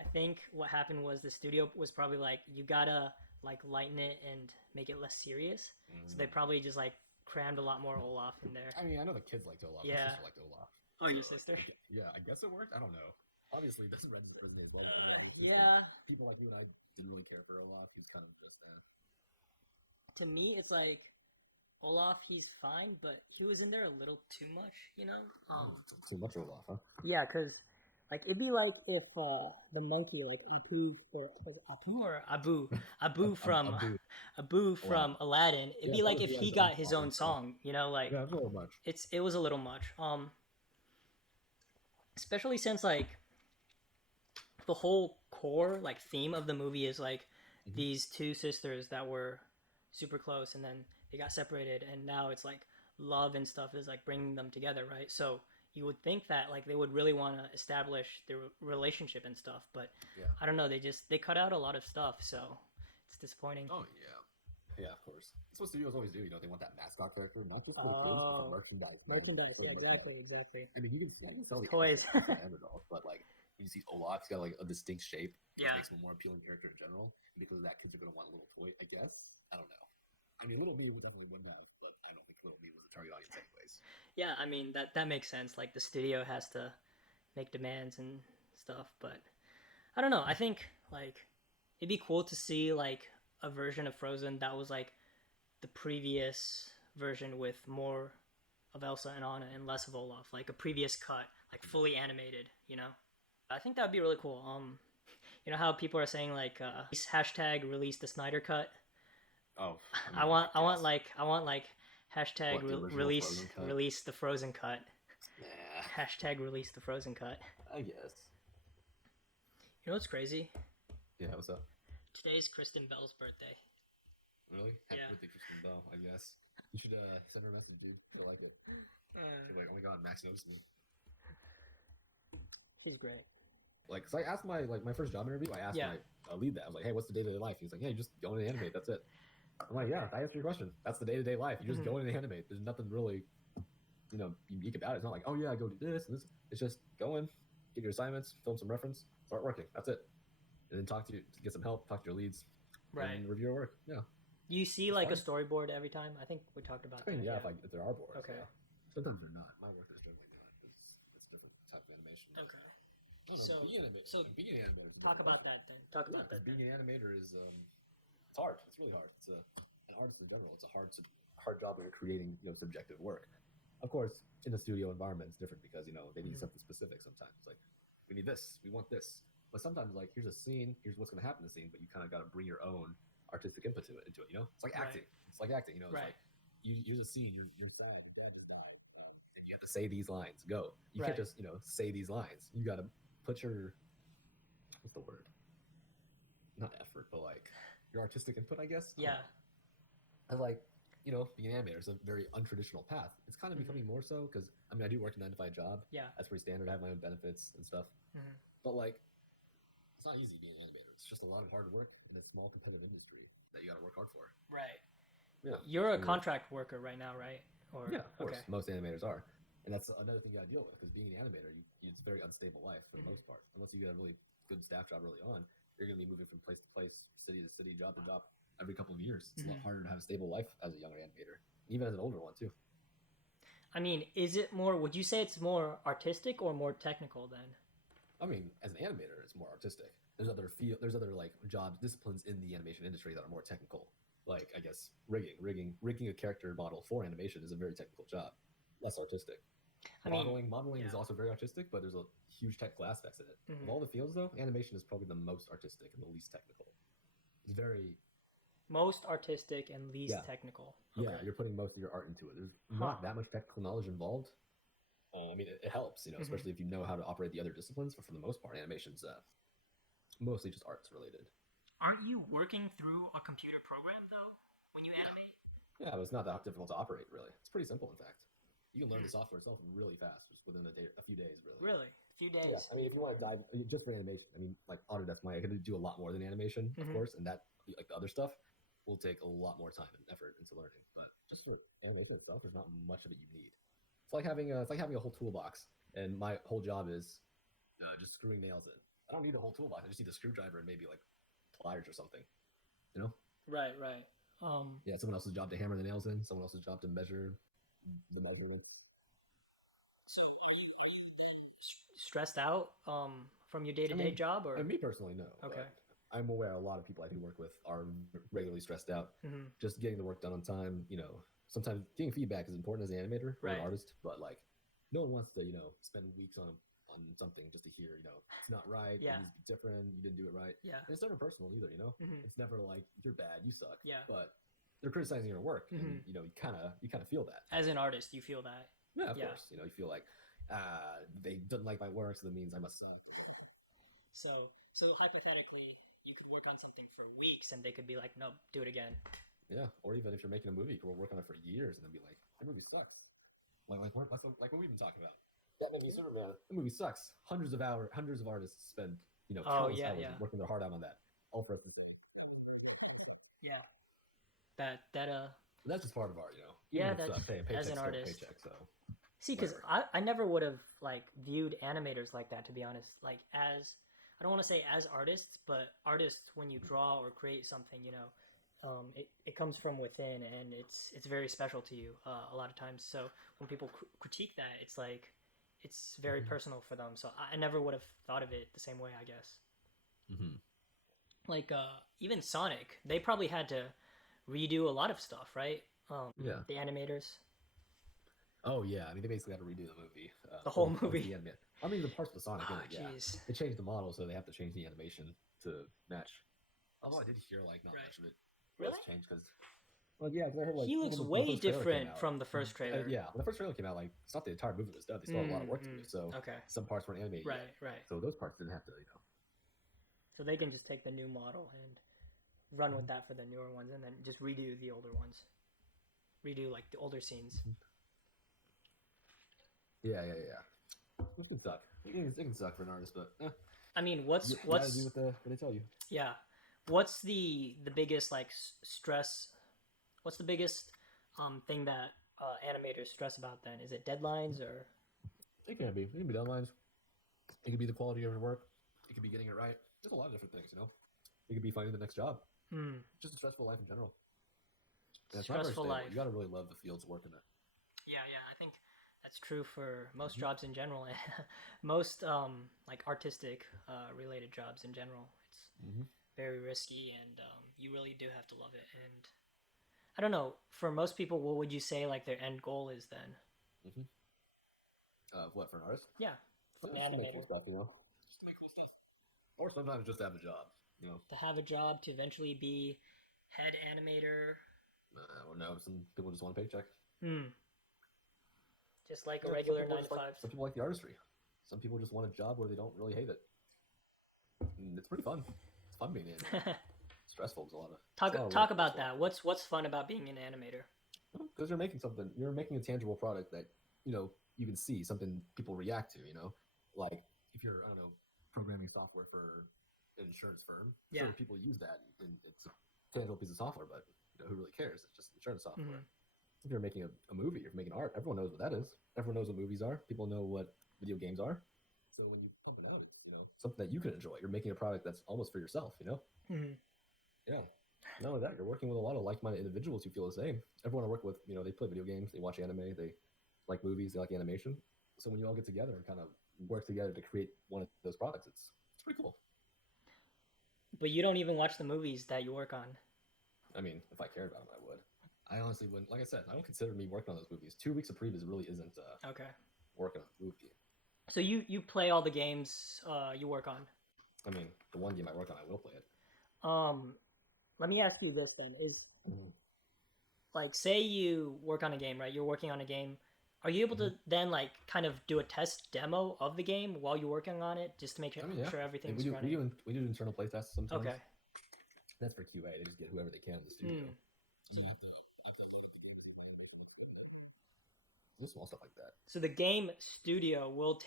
I think what happened was the studio was probably like, you gotta like lighten it and make it less serious. So they probably just like crammed a lot more Olaf in there. I mean, I know the kids liked Olaf. Yeah. My sister liked Olaf. Oh, your sister? Yeah, I guess it worked. I don't know. Obviously, this Red as well. Yeah. People like you and I didn't really care for Olaf. He's kind of just To me, it's like Olaf, he's fine, but he was in there a little too much, too much Olaf, huh? Yeah, because like it'd be like if the monkey, like Abu from Aladdin. It'd be like if he got his own song, like yeah, it's a little much. It was a little much. especially since like the whole core like theme of the movie is like Mm-hmm. these two sisters that were super close and then they got separated and now it's like love and stuff is like bringing them together, right? So you would think that like they would really want to establish their relationship and stuff, but Yeah. I don't know, they cut out a lot of stuff, so it's disappointing. Oh yeah. Yeah, of course. That's what studios always do. You know, they want that mascot character, not just for the food, but the Oh, merchandise. You know, merchandise, for yeah, the merchandise. exactly. I mean, you can sell the Toys. Ever dolls, but like you see Olaf, he's got like a distinct shape. It Yeah. makes him a more appealing character in general. And because of that, kids are gonna want a little toy, I guess. I don't know. I mean, Little Me would definitely win that, but I don't think Little Me was the target audience anyways. Yeah, I mean that makes sense. Like the studio has to make demands and stuff, but I don't know. I think like it'd be cool to see like a version of Frozen that was like the previous version with more of Elsa and Anna and less of Olaf, like a previous cut, like fully animated, you know? I think that would be really cool. You know how people are saying like hashtag release the Snyder cut? Oh, I I mean, want I I want guess. like I want like hashtag What, the original release Frozen cut? release the Frozen cut. Nah, Hashtag release the Frozen cut. I guess. You know what's crazy? Yeah, what's up? Today's Kristen Bell's birthday. Really? Happy Yeah. birthday, Kristen Bell, I guess. You should send her a message, dude. I like it. She's like, oh my god, Max noticed me. He's great. Like, so I asked my first job interview, I asked Yeah. my lead that. I was like, hey, what's the day-to-day life? He's like, yeah, you just go in and animate, that's it. I'm like, yeah, I answered your question. That's the day-to-day life. You just go in and animate. There's nothing really, unique about it. It's not like, oh yeah, go do this and this. It's just go in, get your assignments, film some reference, start working. That's it. And then get some help, talk to your leads, Right. and review your work. Yeah. Do you see It's like fun. a storyboard every time? I think we talked about I mean, that. yeah, if there are boards. Okay. Yeah. Sometimes they're not. My work is generally not. It's different type of animation. Okay. No, So- being an animator. so being an animator. Talk about that then. Talk Yeah, about that. being an animator is it's hard. It's really hard. It's an artist in general. It's a hard job when you're creating subjective work. Of course, in a studio environment, it's different because they need something specific. Sometimes like we need this, we want this. But sometimes like here's a scene, here's what's going to happen in the scene, but you kind of got to bring your own artistic input into it. It's like acting. It's like acting. It's Right. like use a scene. You're sad. Dad just died, and you have to say these lines. Go. You Right. can't just say these lines. You got to put your what's the word? Not effort, but like your artistic input, I guess. Yeah. I like, being an animator is a very untraditional path. It's kind of becoming more so because I do work a 9-to-5 job. Yeah. That's pretty standard. I have my own benefits and stuff. But like, it's not easy being an animator. It's just a lot of hard work in a small competitive industry that you got to work hard for. Right. Yeah. You're a contract worker right now, right? Or Yeah, of course. Okay. Most animators are. And that's another thing you got to deal with because being an animator, it's a very unstable life for the most part. Unless you get a really good staff job early on, you're going to be moving from place to place, city to city, job to job every couple of years. It's a lot harder to have a stable life as a younger animator, even as an older one too. I mean, would you say it's more artistic or more technical then? I mean, as an animator, it's more artistic. There's other like jobs, disciplines in the animation industry that are more technical. Like I guess rigging a character model for animation is a very technical job, less artistic. Modeling is also very artistic, but there's a huge technical aspects in it. Of all the fields, though, animation is probably the most artistic and the least technical. It's very most artistic and least technical. Okay. Yeah, you're putting most of your art into it. There's not that much technical knowledge involved. I mean, it helps, especially if you know how to operate the other disciplines. But for the most part, animation's mostly just arts related. Aren't you working through a computer program though when you animate? Yeah, but it's not that difficult to operate. Really, it's pretty simple. In fact, you can learn the software itself really fast, just within a few days. Really. A few days. Yeah, I mean, if you want to dive just for animation, I mean, like Autodesk Maya, I could do a lot more than animation, of course, and that like the other stuff will take a lot more time and effort into learning. But just for animation itself, there's not much of it you need. It's like having a whole toolbox, and my whole job is just screwing nails in. I don't need a whole toolbox. I just need a screwdriver and maybe like pliers or something. Right. Yeah, someone else's job to hammer the nails in. Someone else's job to measure the measurement. So, are you stressed out from your day-to-day job, or? Me personally, no. Okay. I'm aware a lot of people I do work with are regularly stressed out. Just getting the work done on time. Sometimes getting feedback is important as an animator or an artist, but like, no one wants to spend weeks on something just to hear it's not right. Yeah. It needs to be different. You didn't do it right. Yeah. And it's never personal either. It's never like you're bad, you suck. Yeah. But they're criticizing your work, and you kind of feel that. As an artist, you feel that. Yeah, of course. You feel like They didn't like my work, so that means I must suck. So hypothetically, you could work on something for weeks, and they could be like, "No, do it again." Yeah, or even if you're making a movie, you could work on it for years and then be like, "That movie sucks." Like what we've been talking about. That movie, Superman. The movie sucks. Hundreds of artists spend Oh countless yeah, hours yeah, working their heart out on that, all for us to say. yeah. That. But that's just part of art, Even Yeah, if it that's sucks, hey, a as an paycheck's still a artist. paycheck, so See, because whatever. I never would have like viewed animators like that, to be honest. Like as I don't want to say as artists, but artists when you draw or create something, it comes from within, and it's very special to you a lot of times. So when people critique that, it's like it's very Mm-hmm. personal for them. So I never would have thought of it the same way, I guess. Mm-hmm. Like even Sonic, they probably had to redo a lot of stuff, right? Yeah. The animators, Oh yeah. I mean, they basically had to redo the movie. the whole Well, at least movie. the anime. I mean, the parts of the Sonic in Oh, it. Yeah, jeez. they changed the model, so they have to change the animation to match. Although I did hear like not Right. much of it was Really? changed because. Well, yeah, because I heard like He looks when the way first trailer came different out. from the first trailer. Yeah, when the first trailer came out, like it's not the entire movie was done. They still had a lot of work to do. So Okay. some parts weren't animated yet. Right, right. So those parts didn't have to, So they can just take the new model and run with that for the newer ones, and then just redo the older ones. Redo like the older scenes. Yeah. It can suck. It can suck for an artist, but I mean, you gotta do what they tell you. yeah? What's the biggest like stress? What's the biggest thing that animators stress about? Then is it deadlines or? It can be. It can be deadlines. It could be the quality of your work. It could be getting it right. There's a lot of different things. It could be finding the next job. Hmm. Just a stressful life in general. And it's not very Stressful stable. You life. gotta really love the fields working it. Yeah. I think that's true for most jobs in general. Most like artistic related jobs in general. It's Mm-hmm. very risky, and you really do have to love it. And I don't know. For most people, what would you say like their end goal is then? Mm-hmm. What for an artist? Yeah, for an Just to make cool animator, stuff, Just to make cool stuff. Or sometimes just to have a job. to have a job, to eventually be head animator. Or no, some people just want a paycheck. Hmm. Just like a Yeah, some regular people nine to just like five. some people like the artistry. Some people just want a job where they don't really hate it. And it's pretty fun. It's fun being an animator. Stressful. It's a lot of Talk work. about that. What's fun about being an animator? Because you're making something. You're making a tangible product that you can see, something people react to. Like if you're, I don't know, programming software for an insurance firm. Yeah. Sure, people use that, and it's a tangible piece of software. But who really cares? It's just insurance software. Mm-hmm. If you're making a movie, you're making art. Everyone knows what that is. Everyone knows what movies are. People know what video games are. So when you pump it out, something that you can enjoy. You're making a product that's almost for yourself. Mm-hmm. Yeah. Not only that, you're working with a lot of like-minded individuals who feel the same. Everyone I work with, they play video games, they watch anime, they like movies, they like animation. So when you all get together and kind of work together to create one of those products, it's pretty cool. But you don't even watch the movies that you work on. I mean, if I cared about them, I would. I honestly wouldn't. Like I said, I don't consider me working on those movies. 2 weeks of previews really isn't Okay. working on a movie. So you play all the games you work on. I mean, the one game I work on, I will play it. Let me ask you this then: like, say you work on a game, right? You're working on a game. Are you able to then like kind of do a test demo of the game while you're working on it, just to make sure, I mean, yeah. sure everything's we running? do internal play tests sometimes. Okay. That's for QA. They just get whoever they can in the studio. So you have to little small stuff like that. So the game studio will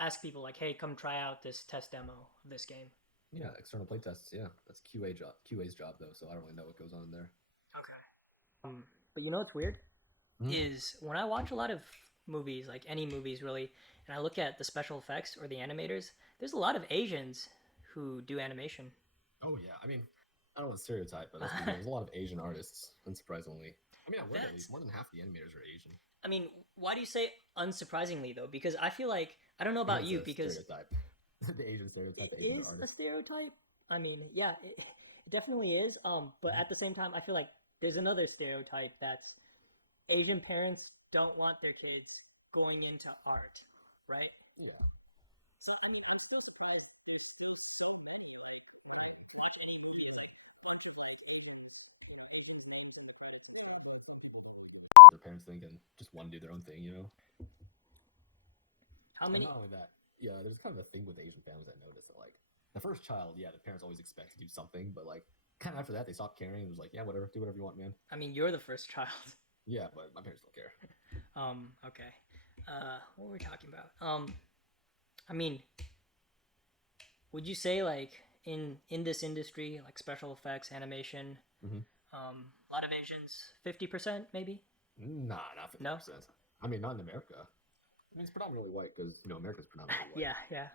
ask people like, hey, come try out this test demo of this game. Yeah, external play tests. Yeah, that's QA's job though, so I don't really know what goes on in there. Okay. But you know what's weird? Is when I watch a lot of movies, like any movies really, and I look at the special effects or the animators, there's a lot of Asians who do animation. Oh yeah, I mean, I don't want to stereotype, but there's a lot of Asian artists, unsurprisingly. I mean, I would at least more than half the animators are Asian. I mean, why do you say unsurprisingly though? Because I feel like I don't know about you because stereotype. The Asian stereotype. It is a stereotype. I mean, yeah, it definitely is. But at the same time, I feel like there's another stereotype that's Asian parents don't want their kids going into art, right? Yeah. So I mean, I'm still surprised there's What their parents think and just want to do their own thing. How And many? not only that, yeah, there's kind of a thing with Asian families I noticed that like the first child, yeah, the parents always expect to do something, but like kind of after that they stop caring. It was like, yeah, whatever, do whatever you want, man. I mean, you're the first child. Yeah, but my parents don't care. Okay. What were we talking about? I mean, would you say like in this industry, like special effects, animation, Mm-hmm. a lot of Asians, 50% maybe? Nah, not No. 50%. I mean, not in America. I mean, it's predominantly white because America's predominantly white. Yeah, yeah.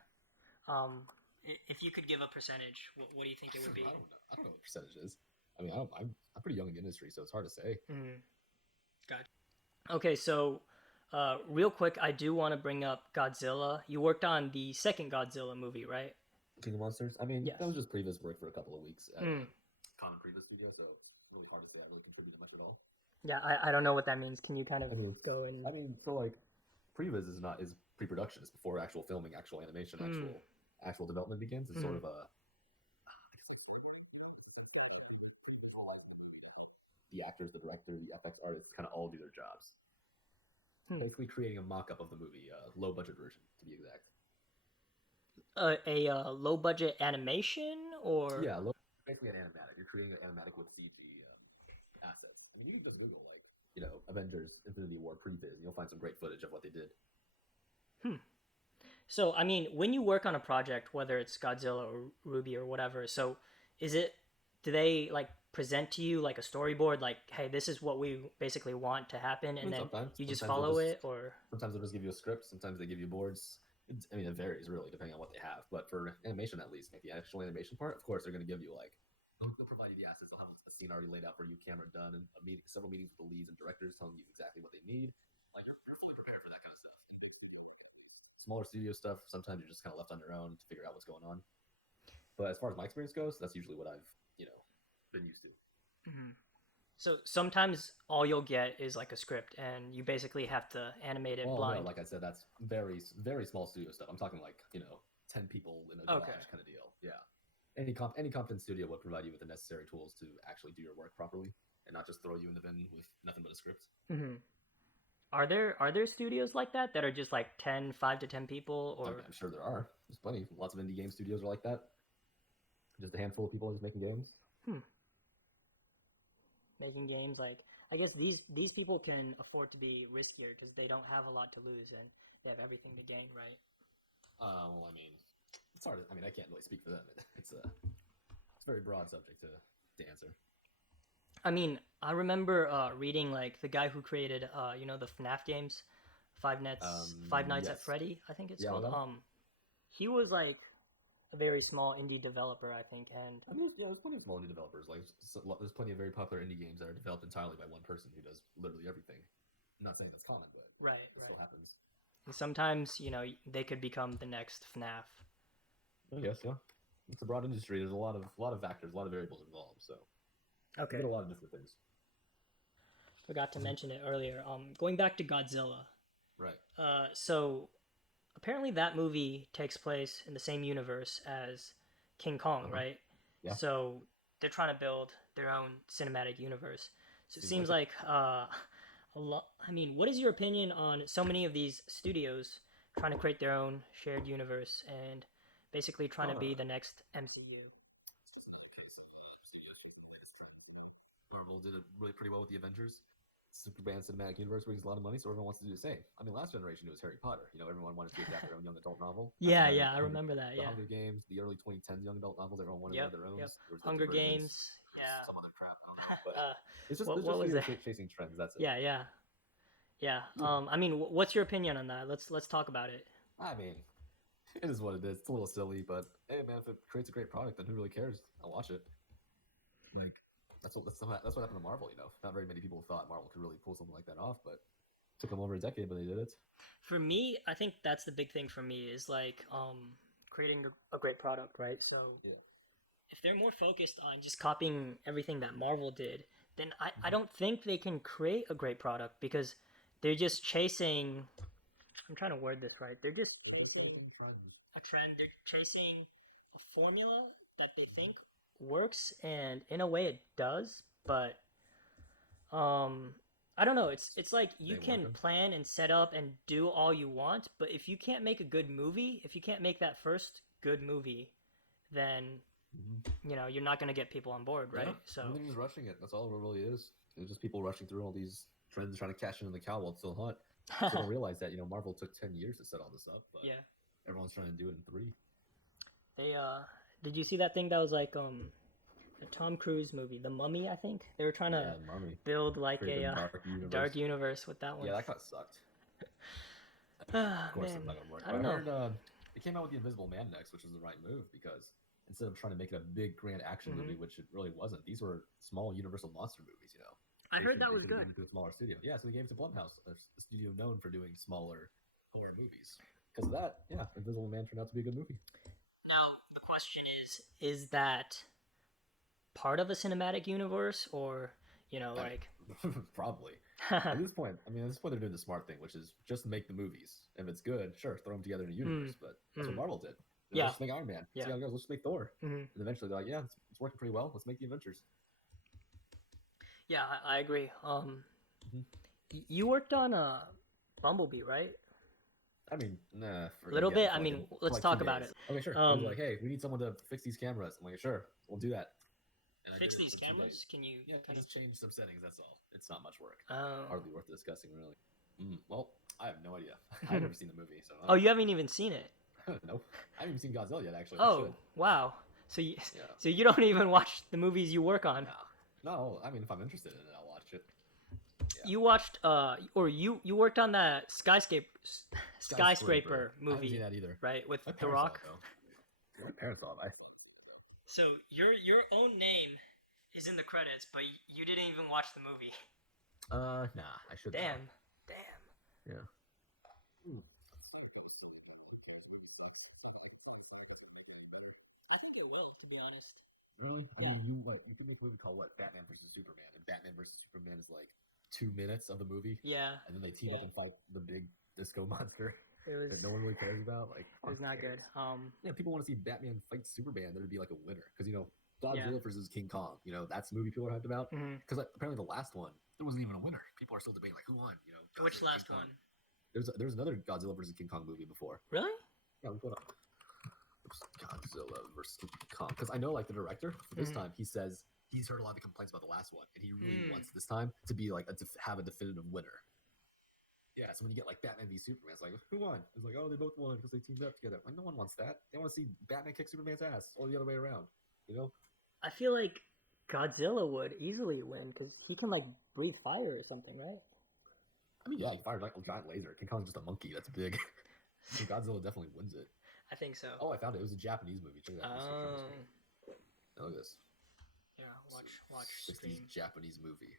Um, if you could give a percentage, what do you think it would be? I don't know. I don't know what percentage is. I mean, I'm pretty young in the industry, so it's hard to say. Mm, gotcha. Okay, so real quick, I do want to bring up Godzilla. You worked on the second Godzilla movie, right? King of Monsters. I mean, Yes. that was just previous work for a couple of weeks at Mm. Common Previous Studio, so it's really hard to say I really contributed much at all. Yeah, I don't know what that means. Can you kind of I mean, go in? so like previs is not is pre-production. It's before actual filming, actual animation, Mm. actual development begins. It's sort Mm. of a the actors, the director, the FX artists kind of all do their jobs. Hmm. Basically, creating a mock-up of the movie, a low budget version to be exact. A low budget animation or Yeah, basically an animatic. You're creating an animatic with CG assets. I mean, you can just Google like Avengers Infinity War previs, and you'll find some great footage of what they did. hmm. So I mean, when you work on a project, whether it's Godzilla or RWBY or whatever, so is it do they like present to you like a storyboard, like, hey, this is what we basically want to happen, I and mean, then you just sometimes they'll follow it, or just give you a script. Sometimes they give you boards. I mean, it varies really depending on what they have. But for animation, at least, like the actual animation part, of course, they're going to give you like they'll provide you the assets. They'll have a scene already laid out for you, camera done, and several meetings with the leads and directors telling you exactly what they need. Like you're fully prepared for that kind of stuff. Smaller studio stuff, sometimes you're just kind of left on your own to figure out what's going on. But as far as my experience goes, that's usually what I've been used to. Mhm. So sometimes all you'll get is like a script, and you basically have to animate it Well, no, blind. like I said, that's very small studio stuff. I'm talking like 10 people in a garage Okay. kind of deal. Yeah, any competent studio would provide you with the necessary tools to actually do your work properly and not just throw you in the bin with nothing but a script. Hmm. Are there studios like that that are just like 10, 5 to 10 people, I mean, or I'm sure there are. There's plenty. Lots of indie game studios are like that. Just a handful of people just making games. hmm, making games like I guess these people can afford to be riskier because they don't have a lot to lose and they have everything to gain, right? Well, I mean, it's hard. I mean, I can't really speak for them. It's a very broad subject to answer. I mean, I remember reading like the guy who created the FNAF games, Five Nights at Yes. Freddy, I think it's Yeah, called. well, He was like a very small indie developer, I think, and I mean, yeah, there's plenty of small indie developers. Like, there's plenty of very popular indie games that are developed entirely by one person who does literally everything. I'm not saying that's common, but right, it right. still happens. And sometimes they could become the next FNAF. I guess, yeah. It's a broad industry. There's a lot of factors, a lot of variables involved. So you Okay. get a lot of different things. Forgot to mention it earlier. Going back to Godzilla. Right. So apparently that movie takes place in the same universe as King Kong, Uh-huh. right? Yeah. So they're trying to build their own cinematic universe. So it seems like like a lot. I mean, what is your opinion on so many of these studios trying to create their own shared universe and basically trying to be the next MCU? Marvel did it really pretty well with the Avengers. Superman cinematic universe brings a lot of money, so everyone wants to do the same. I mean, last generation it was Harry Potter. Everyone wanted to adapt their own young adult novel. After Yeah, that, it was yeah, I remember that. The Yeah. Hunger Games, the early 2010s young adult novels. Everyone wanted one Yep. of their own. Yep. There was the Hunger Divergence, Games. some other crap. But Yeah. What it's just was studios it? chasing trends. That's it. Yeah, yeah, yeah. I mean, what's your opinion on that? Let's talk about it. I mean, it is what it is. It's a little silly, but hey, man, if it creates a great product, then who really cares? I'll watch it. Like that's what happened to Marvel. Not very many people thought Marvel could really pull something like that off, but it took them over a decade, but they did it. For me, I think that's the big thing for me is like creating a great product, right? So Yeah. if they're more focused on just copying everything that Marvel did, then I Mm-hmm. don't think they can create a great product because they're just chasing. I'm trying to word this right. They're just chasing a trend. They're chasing a formula that they think works, and in a way it does. But um, I don't know. It's like you They can working. plan and set up and do all you want, but if you can't make a good movie, if you can't make that first good movie, then Hmm. you're not gonna get people on board, Yeah, right? I mean, So they're just rushing it. That's all it really is. It's just people rushing through all these trends, trying to cash in on the cow while it's still hot. So they don't realize that Marvel took 10 years to set all this up, but yeah, everyone's trying to do it in three. they did you see that thing that was like a Tom Cruise movie, The Mummy? I think they were trying to Yeah, Mummy build like create a a dark dark universe. universe with that one. Yeah, that kind of sucked. Ah, Of course, it's man, not gonna work. I But don't I know. heard it came out with the Invisible Man next, which was the right move because instead of trying to make it a big grand action Hmm. movie, which it really wasn't, these were small Universal monster movies. I heard that They was could have good. given it to a smaller studio. Yeah, so they gave it to Blumhouse, a studio known for doing smaller horror movies. Because of that, yeah, Invisible Man turned out to be a good movie. Now the question is that part of a cinematic universe, or I mean, like probably. At this point, they're doing the smart thing, which is just make the movies. If it's good, sure, throw them together in a mm, universe. But that's what mm, Marvel did. yeah, Let's just make Iron Man. See yeah, how it goes. Let's just make Thor. hmm And eventually they're like, yeah, it's working pretty well. Let's make the Avengers. yeah. I agree. Mm-hmm. You worked on Bumblebee, right? I mean, nah, A little yeah, bit. I mean, for let's like 2 talk about it. days. Okay, sure. It was Um, like, hey, we need someone to fix these cameras. I'm like, sure, we'll do that. And I did fix it these for 2 days. cameras. Can you Yeah, kind of? just change some settings. That's all. It's not much work. Oh. Hardly worth discussing, really. Well, I have no idea. I've never seen the movie, so I Oh, don't you haven't even seen it. know. Nope. I haven't even seen Godzilla yet. Actually, I Oh, should. wow. So you, Yeah. so you don't even watch the movies you work on. No. No. I mean, if I'm interested in it, I'll watch it. Yeah. You watched or you worked on that skyscraper I haven't seen movie, that either. right? With My The parents saw Rock. it though. My parents saw it. I still So your own name is in the credits, but you didn't even watch the movie. Nah. I should. Damn. Damn. Yeah. Hmm. I think it will, to be honest. Really? I Yeah. mean, you could make a movie called what? Batman versus Superman, and Batman versus Superman is like 2 minutes of the movie, Yeah. and then they team up and fight the big disco monster It was that no one really cares about. Like, it was not good. yeah, people want to see Batman fight Superman. There'd be like a winner because Yeah. Godzilla versus King Kong. That's the movie people are hyped about. Mhm. Because apparently the last one there wasn't even a winner. People are still debating like who won. Which Godzilla, last King Kong. one? There's another Godzilla versus King Kong movie before. Really? Yeah, we put up. Godzilla versus King Kong because I know like the director for this time he says he's heard a lot of the complaints about the last one and he really wants this time to be like have a definitive winner. Yeah, so when you get like Batman v Superman, it's like who won? It's like oh they both won because they teamed up together. Like no one wants that. They want to see Batman kick Superman's ass or the other way around. I feel like Godzilla would easily win because he can like breathe fire or something, right? I mean, yeah, he fired like a giant laser. King Kong's just a monkey. That's big. So Godzilla definitely wins it. I think so. Oh, I found it. It was a Japanese movie. Check it out. Look at this. Yeah, watch 60s stream. Japanese movie.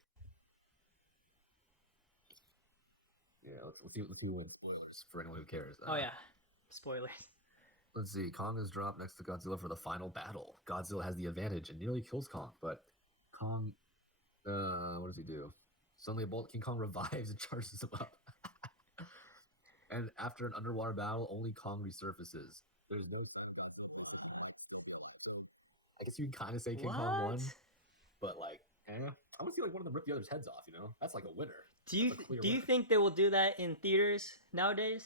Yeah, let's see who wins. Spoilers for anyone who cares. Oh yeah, spoilers. Let's see. Kong is dropped next to Godzilla for the final battle. Godzilla has the advantage and nearly kills Kong, but Kong, what does he do? Suddenly, King Kong revives and charges him up. And after an underwater battle, only Kong resurfaces. There's no. I guess you can kind of say King Kong won, but like, I want to see like one of them rip the other's heads off. That's like a winner. Do you think they will do that in theaters nowadays?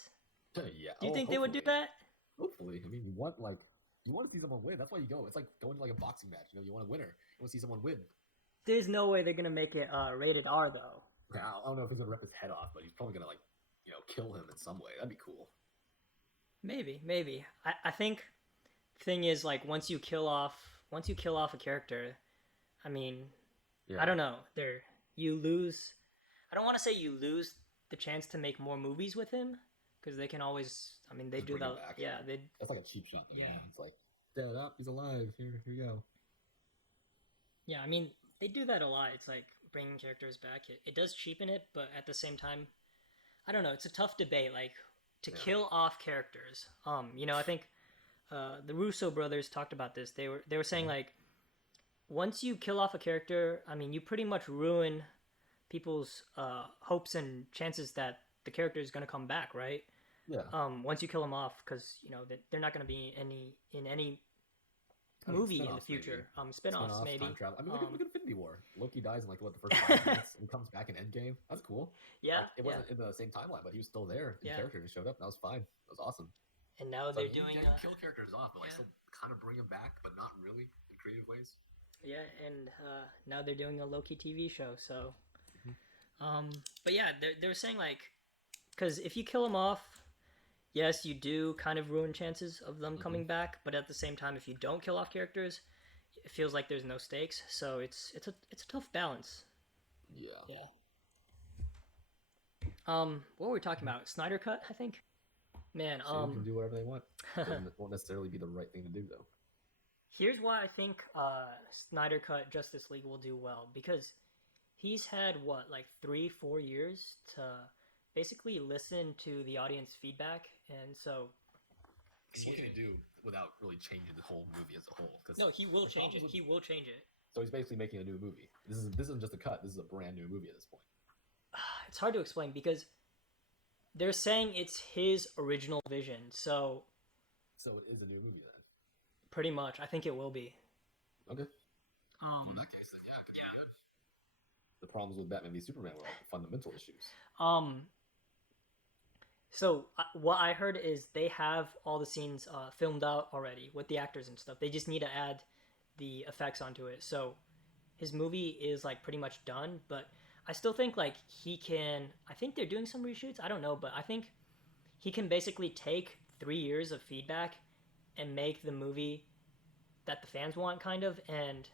Yeah. Do you think they would do that? Hopefully. I mean, you want to see someone win. That's why you go. It's like going to like a boxing match. You want a winner. You want to see someone win. There's no way they're gonna make it rated R though. I don't know if he's gonna rip his head off, but he's probably gonna kill him in some way. That'd be cool. Maybe. I think thing is like once you kill off a character, I mean, I don't know. You lose. I don't want to say you lose the chance to make more movies with him because they can always. I mean, they Just do bring that. him back. Yeah, they. That's like a cheap shot. Yeah. It's like dead up. He's alive. Here you go. Yeah, I mean, they do that a lot. It's like bringing characters back. It does cheapen it, but at the same time, I don't know. It's a tough debate, like to kill off characters. I think the Russo brothers talked about this. They were saying like once you kill off a character, I mean, you pretty much ruin people's hopes and chances that the character is going to come back, right? Yeah. Once you kill them off, because they're not going to be in any movie in the Spin-offs, maybe. future. Spin-offs Spin-offs, maybe. time travel. I mean, look at Infinity War. Loki dies in like what the first 5 minutes and comes back in Endgame. That's cool. Yeah, Like it wasn't in the same timeline, but he was still there in character and showed up. That was fine. That was awesome. And now So, they're I mean, doing. you can kill characters off, but like still kind of bring them back, but not really in creative ways. Yeah, and now they're doing a Loki TV show. So, but yeah, they're saying like, because if you kill them off, yes, you do kind of ruin chances of them coming back. But at the same time, if you don't kill off characters, it feels like there's no stakes. So it's a tough balance. Yeah. Yeah. What were we talking about? Snyder Cut, I think. Man, So can do whatever they want. It won't necessarily be the right thing to do, though. Here's why I think Snyder Cut Justice League will do well, because he's had what, like 3-4 years to basically listen to the audience feedback, and so. What can he do without really changing the whole movie as a whole? No, he will change it. He will change it. So he's basically making a new movie. This isn't just a cut. This is a brand new movie at this point. It's hard to explain because they're saying it's his original vision, so. So it is a new movie then. Pretty much, I think it will be. Okay. Well, in that case, then yeah, it could be good. The problems with Batman v Superman were like the fundamental issues. So what I heard is they have all the scenes filmed out already with the actors and stuff. They just need to add the effects onto it. So his movie is like pretty much done, but I still think like he can. I think they're doing some reshoots. I don't know, but I think he can basically take 3 years of feedback and make the movie that the fans want, kind of, and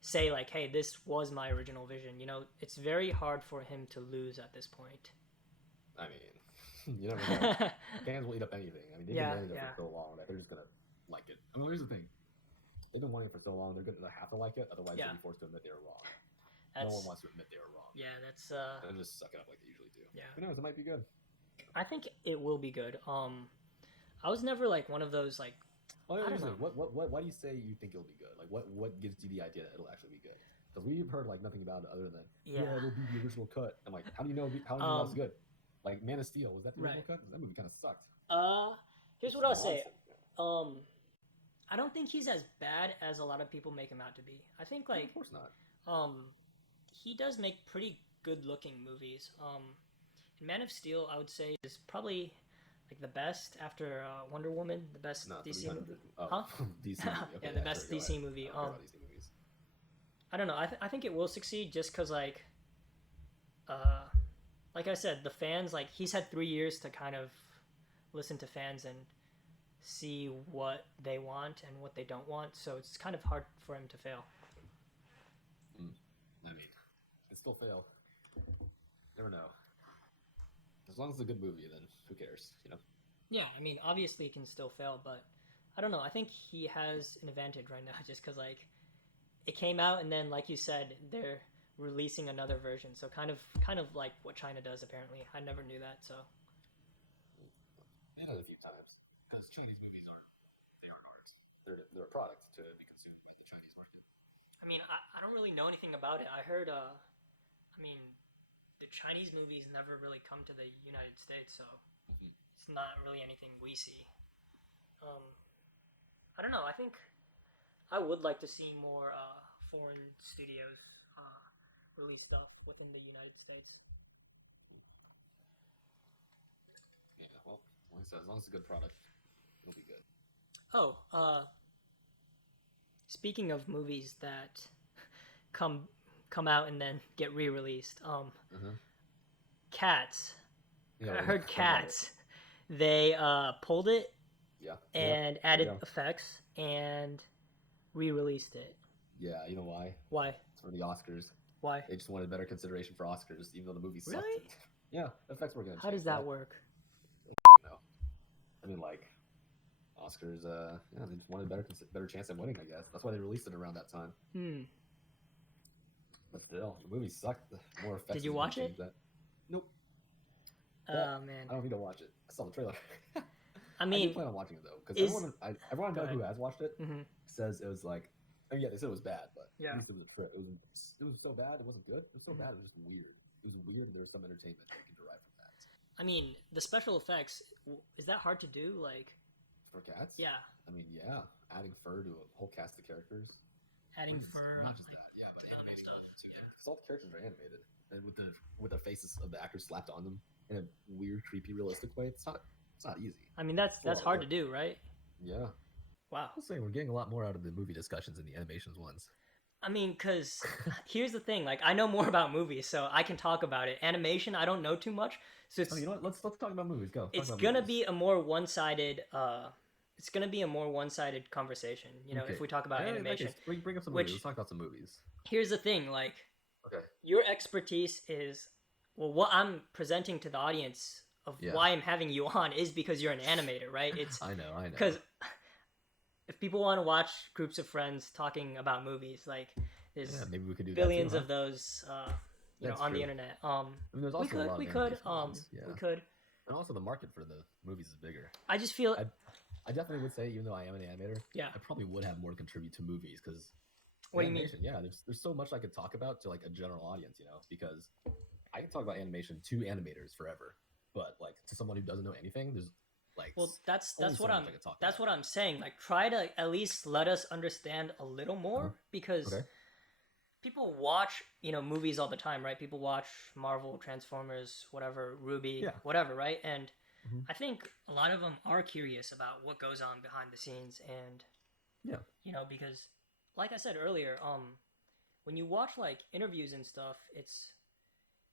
say like, hey, this was my original vision. You know, it's very hard for him to lose at this point. I mean, you never know. Fans will eat up anything. I mean, they've been wanting it for so long that they're just gonna like it. I mean, here's the thing: they've been wanting it for so long, they're gonna have to like it. Otherwise, they'll be forced to admit they were wrong. No one wants to admit they were wrong. Yeah, that's. And just suck it up like they usually do. Yeah. Who knows? It might be good. I think it will be good. I was never like one of those like. I don't know. Why do you say you think it'll be good? Like, what gives you the idea that it'll actually be good? Because we've heard like nothing about it other than it'll be the original cut. I'm like, how do you know? How do you know that's good? Like Man of Steel, was that the original cut? That movie kind of sucked. Here's what I'll say. I don't think he's as bad as a lot of people make him out to be. I think like of course not. He does make pretty good looking movies. Man of Steel, I would say, is probably like the best after Wonder Woman, the best DC movie. Huh? DC movie. Okay, yeah, the best DC movie. I don't know. I think it will succeed just because like I said, the fans, like he's had 3 years to kind of listen to fans and see what they want and what they don't want. So it's kind of hard for him to fail. I mean, it still fail. Never know. As long as it's a good movie, then who cares, you know? Yeah, I mean, obviously it can still fail, but I don't know. I think he has an advantage right now just because, like, it came out and then, like you said, they're releasing another version. So kind of like what China does, apparently. I never knew that, so. They did it a few times. Because Chinese movies aren't art. They're a product to be consumed by the Chinese market. I mean, I don't really know anything about it. I heard, the Chinese movies never really come to the United States, so it's not really anything we see. I don't know. I think I would like to see more foreign studios release stuff within the United States. Yeah, well, like I said, as long as it's a good product, it'll be good. Oh, speaking of movies that come out and then get re-released, Cats. Yeah, I heard Cats. They pulled it and added effects and re-released it. Yeah, you know why? Why? It's for the Oscars. Why? They just wanted better consideration for Oscars, even though the movie sucked. Really? Yeah, effects were gonna change. How does that work? No. I mean, like, Oscars, they just wanted better chance at winning, I guess. That's why they released it around that time. But still, the movie sucked. More effects. Did you watch it? Nope. Oh, man. I don't need to watch it. I saw the trailer. I mean, I do plan on watching it, though. Because everyone I know who has watched it says it was like, I mean, yeah, they said it was bad, but at least it was a trip. It was so bad, it wasn't good. It was so bad, it was just weird. It was weird, and there was some entertainment that you can derive from that. I mean, the special effects, is that hard to do? Like, For cats? Yeah, I mean, yeah, adding fur to a whole cast of characters. adding And fur, not just like that, yeah, but development animating stuff. them too. Yeah. Because all the characters are animated, and with the faces of the actors slapped on them in a weird, creepy, realistic way. It's not easy. I mean, that's It's a lot of hard to work. do, right? Yeah. Wow. I'll say we're getting a lot more out of the movie discussions than the animations ones. I mean, cause here's the thing. Like, I know more about movies, so I can talk about it. Animation, I don't know too much, so Oh, you know what? Let's talk about movies. Go talk it's about gonna movies. be a more one-sided. It's gonna be a more one-sided conversation. You know, Okay. if we talk about In that animation, case, bring up some movies. which Let's talk about some movies. here's the thing. Like, Okay. your expertise is well, what I'm presenting to the audience of Yeah. why I'm having you on is because you're an animator, right? It's I know. because if people want to watch groups of friends talking about movies, like there's Yeah, maybe we could do that too, billions huh? of those, That's on true. the internet. I mean, there's also a lot We of could, animation ones. Yeah. we could. And also the market for the movies is bigger. I just feel, I definitely would say, even though I am an animator, yeah. I probably would have more to contribute to movies because What do you mean? animation, yeah, there's so much I could talk about to like a general audience, because I can talk about animation to animators forever, but like to someone who doesn't know anything, there's like Well, that's only so what much I'm I could talk that's about. what I'm saying. Like, try to at least let us understand a little more because Okay. people watch movies all the time, right? People watch Marvel, Transformers, whatever, RWBY, Yeah. whatever, right? And Mhm. I think a lot of them are curious about what goes on behind the scenes, and Yeah. because like I said earlier, when you watch like interviews and stuff,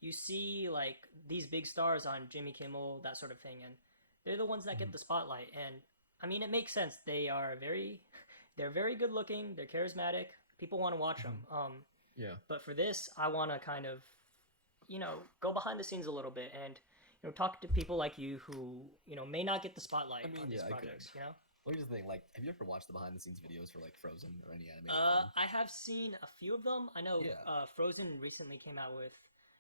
you see like these big stars on Jimmy Kimmel, that sort of thing, and they're the ones that get Mhm. the spotlight. And I mean, it makes sense. They're very good looking. They're charismatic. People want to watch them. Yeah. But for this, I want to kind of, go behind the scenes a little bit and talk to people like you who may not get the spotlight on these projects. Well, here's the thing. Like, have you ever watched the behind the scenes videos for like Frozen or any animated film? I have seen a few of them. I know Yeah. Frozen recently came out with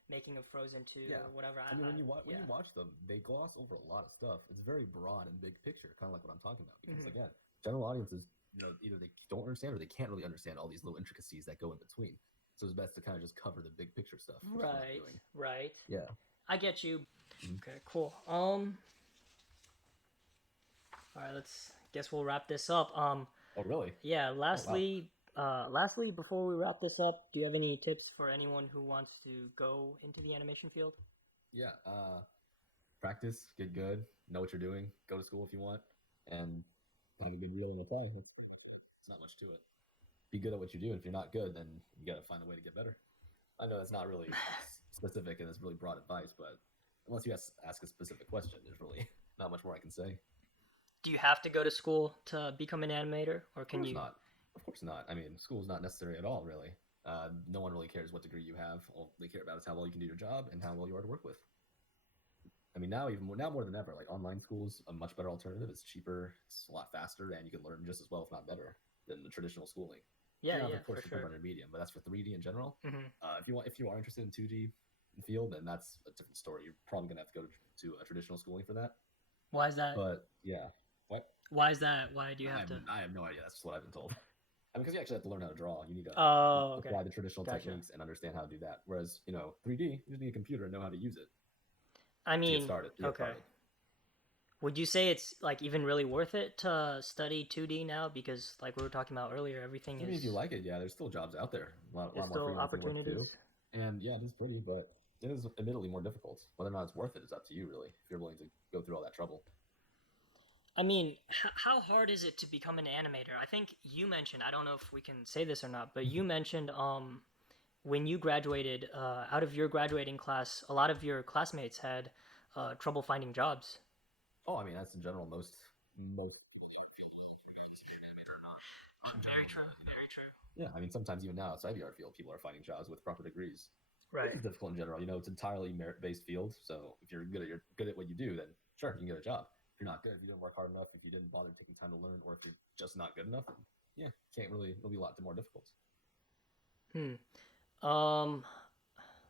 making of Frozen 2 Yeah. or whatever. I mean, when you watch them, they gloss over a lot of stuff. It's very broad and big picture, kind of like what I'm talking about. Because again, general audiences, either they don't understand or they can't really understand all these little intricacies that go in between. So it's best to kind of just cover the big picture stuff. Which is what I'm doing. Right. Yeah. I get you. Mhm. Okay, cool. All right, guess we'll wrap this up. Oh, really? Yeah, Oh, wow. lastly, before we wrap this up, do you have any tips for anyone who wants to go into the animation field? Yeah. Practice, get good, know what you're doing, go to school if you want, and have a good reel and apply. It's not much to it. Be good at what you do. And if you're not good, then you got to find a way to get better. I know that's not really specific and it's really broad advice, but unless you ask a specific question, there's really not much more I can say. Do you have to go to school to become an animator, or can you? Not. Of course not. I mean, school's not necessary at all, really. No one really cares what degree you have. All they care about is how well you can do your job and how well you are to work with. I mean, now more than ever, like online school's a much better alternative. It's cheaper, it's a lot faster, and you can learn just as well, if not better, than the traditional schooling. Yeah, of course, for sure. On your medium, but that's for 3D in general. Mm-hmm. If you are interested in 2D field, then that's a different story. You're probably gonna have to go to a traditional schooling for that. Why is that? But yeah, what? Why is that? Why do you have to? I have no idea. That's just what I've been told. I mean, because you actually have to learn how to draw. You need to apply the traditional techniques and understand how to do that. Whereas 3D, you just need a computer and know how to use it. I mean, to get started. Would you say it's like even really worth it to study 2D now? Because like we were talking about earlier, everything is. If you like it, yeah, there's still jobs out there. A lot more still opportunities. And yeah, it is pretty, but it is admittedly more difficult. Whether or not it's worth it is up to you, really. If you're willing to go through all that trouble. I mean, how hard is it to become an animator? I think you mentioned. I don't know if we can say this or not, but you mentioned when you graduated, out of your graduating class, a lot of your classmates had trouble finding jobs. Oh, I mean, that's in general most. Very true. Very true. Yeah, I mean, sometimes even now outside the art field, people are finding jobs with proper degrees. Right. It's difficult in general. It's entirely merit-based field. So if you're good at what you do, then sure, you can get a job. If you're not good, if you didn't work hard enough, if you didn't bother taking time to learn, or if you're just not good enough, then yeah, can't really. It'll be a lot more difficult.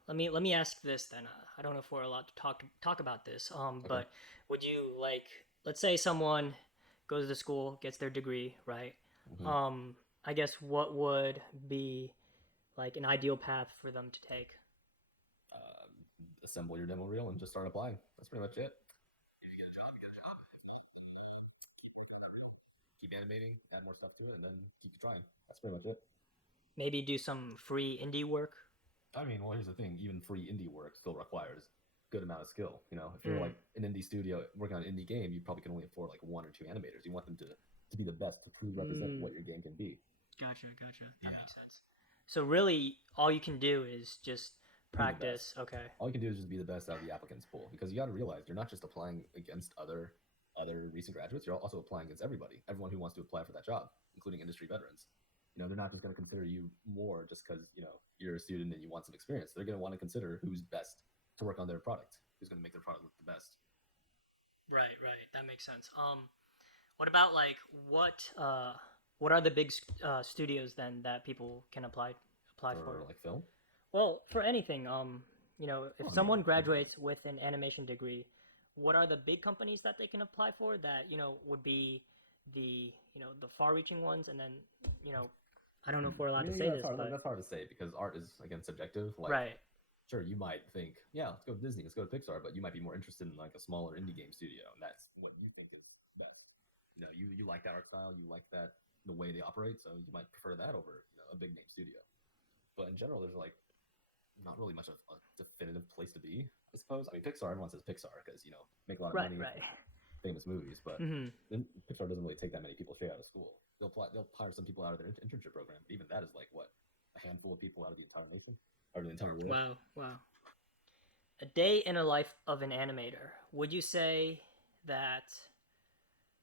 Let me ask this then. I don't know if we're allowed to talk about this. But would you let's say someone goes to school, gets their degree, right? Mm-hmm. I guess what would be like an ideal path for them to take? Assemble your demo reel and just start applying. That's pretty much it. If you get a job, you get a job. keep animating, add more stuff to it, and then keep trying. That's pretty much it. Maybe do some free indie work. I mean, well, here's the thing: even free indie work still requires a good amount of skill. You know, if you're like an indie studio working on an indie game, you probably can only afford like 1 or 2 animators. You want them to be the best, to truly represent what your game can be. Gotcha. That makes sense. So really, all you can do is just practice. Okay. All you can do is just be the best out of the applicants pool, because you got to realize you're not just applying against other recent graduates. You're also applying against everyone who wants to apply for that job, including industry veterans. You know, they're not just going to consider you more just because, you know, you're a student and you want some experience. They're going to want to consider who's best to work on their product, who's going to make their product look the best. Right. That makes sense. What about like what are the big studios then that people can apply for? Like film? Well, for anything. You know, if someone graduates with an animation degree, what are the big companies that they can apply for that, you know, would be the, you know, the far-reaching ones, and then, you know, I don't know if we're allowed to say this, but that's hard to say because art is, again, subjective. Like, right. Sure, you might think, yeah, let's go to Disney, let's go to Pixar, but you might be more interested in like a smaller indie game studio, and that's what you think is best. You know, you like that art style, you like that the way they operate, so you might prefer that over, you know, a big name studio. But in general, there's like not really much of a definitive place to be, I suppose. I mean, Pixar, everyone says Pixar because, you know, make a lot of money, famous movies, but then Pixar doesn't really take that many people straight out of school. They'll hire some people out of their internship program, but even that is like what, a handful of people out of the entire nation or the entire world. Wow. A day in a life of an animator. Would you say that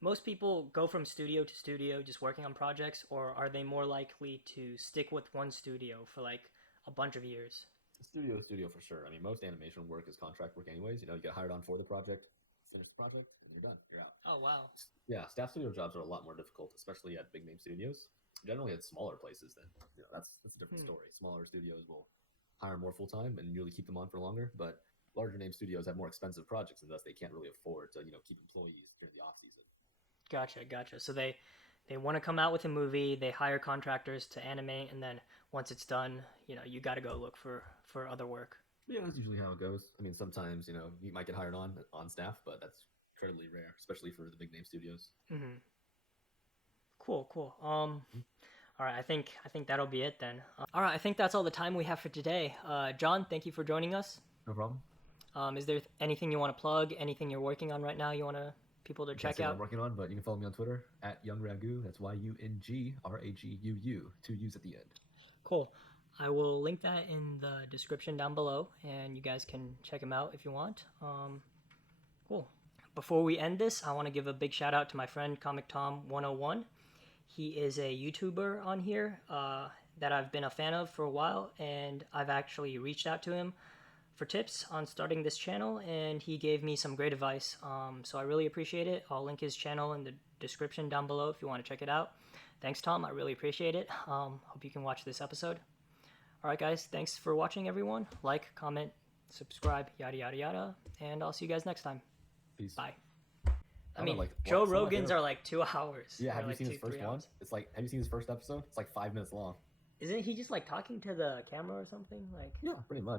most people go from studio to studio just working on projects, or are they more likely to stick with one studio for like a bunch of years? Studio for sure. I mean, most animation work is contract work anyways. You know, you get hired on for the project, finish the project, and you're done. You're out. Oh, wow. Yeah, staff studio jobs are a lot more difficult, especially at big name studios. Generally at smaller places, then, you know, that's a different story. Smaller studios will hire more full-time and really keep them on for longer, but larger name studios have more expensive projects, and thus they can't really afford to, you know, keep employees during the off season. Gotcha. So they want to come out with a movie, they hire contractors to animate, and then once it's done, you know, you got to go look for other work. Yeah, that's usually how it goes. I mean, sometimes, you know, you might get hired on staff, but that's incredibly rare, especially for the big name studios. Cool. All right, I think that'll be it then. All right, I think that's all the time we have for today. John, thank you for joining us. No problem. Is there anything you want to plug? Anything you're working on right now you want people to check out? I'm working on, but you can follow me on Twitter at YoungRagu. That's YUNGRAGUU. 2 U's at the end. Cool. I will link that in the description down below, and you guys can check him out if you want. Cool. Before we end this, I want to give a big shout out to my friend ComicTom101. He is a YouTuber on here that I've been a fan of for a while, and I've actually reached out to him for tips on starting this channel, and he gave me some great advice. So I really appreciate it. I'll link his channel in the description down below if you want to check it out. Thanks, Tom. I really appreciate it. Hope you can watch this episode. All right, guys. Thanks for watching, everyone. Like, comment, subscribe, yada, yada, yada. And I'll see you guys next time. Peace. Bye. I mean, Joe Rogan's are like 2 hours. Yeah, have you seen his first one? It's like, have you seen his first episode? It's like 5 minutes long. Isn't he just like talking to the camera or something? Like, yeah, pretty much.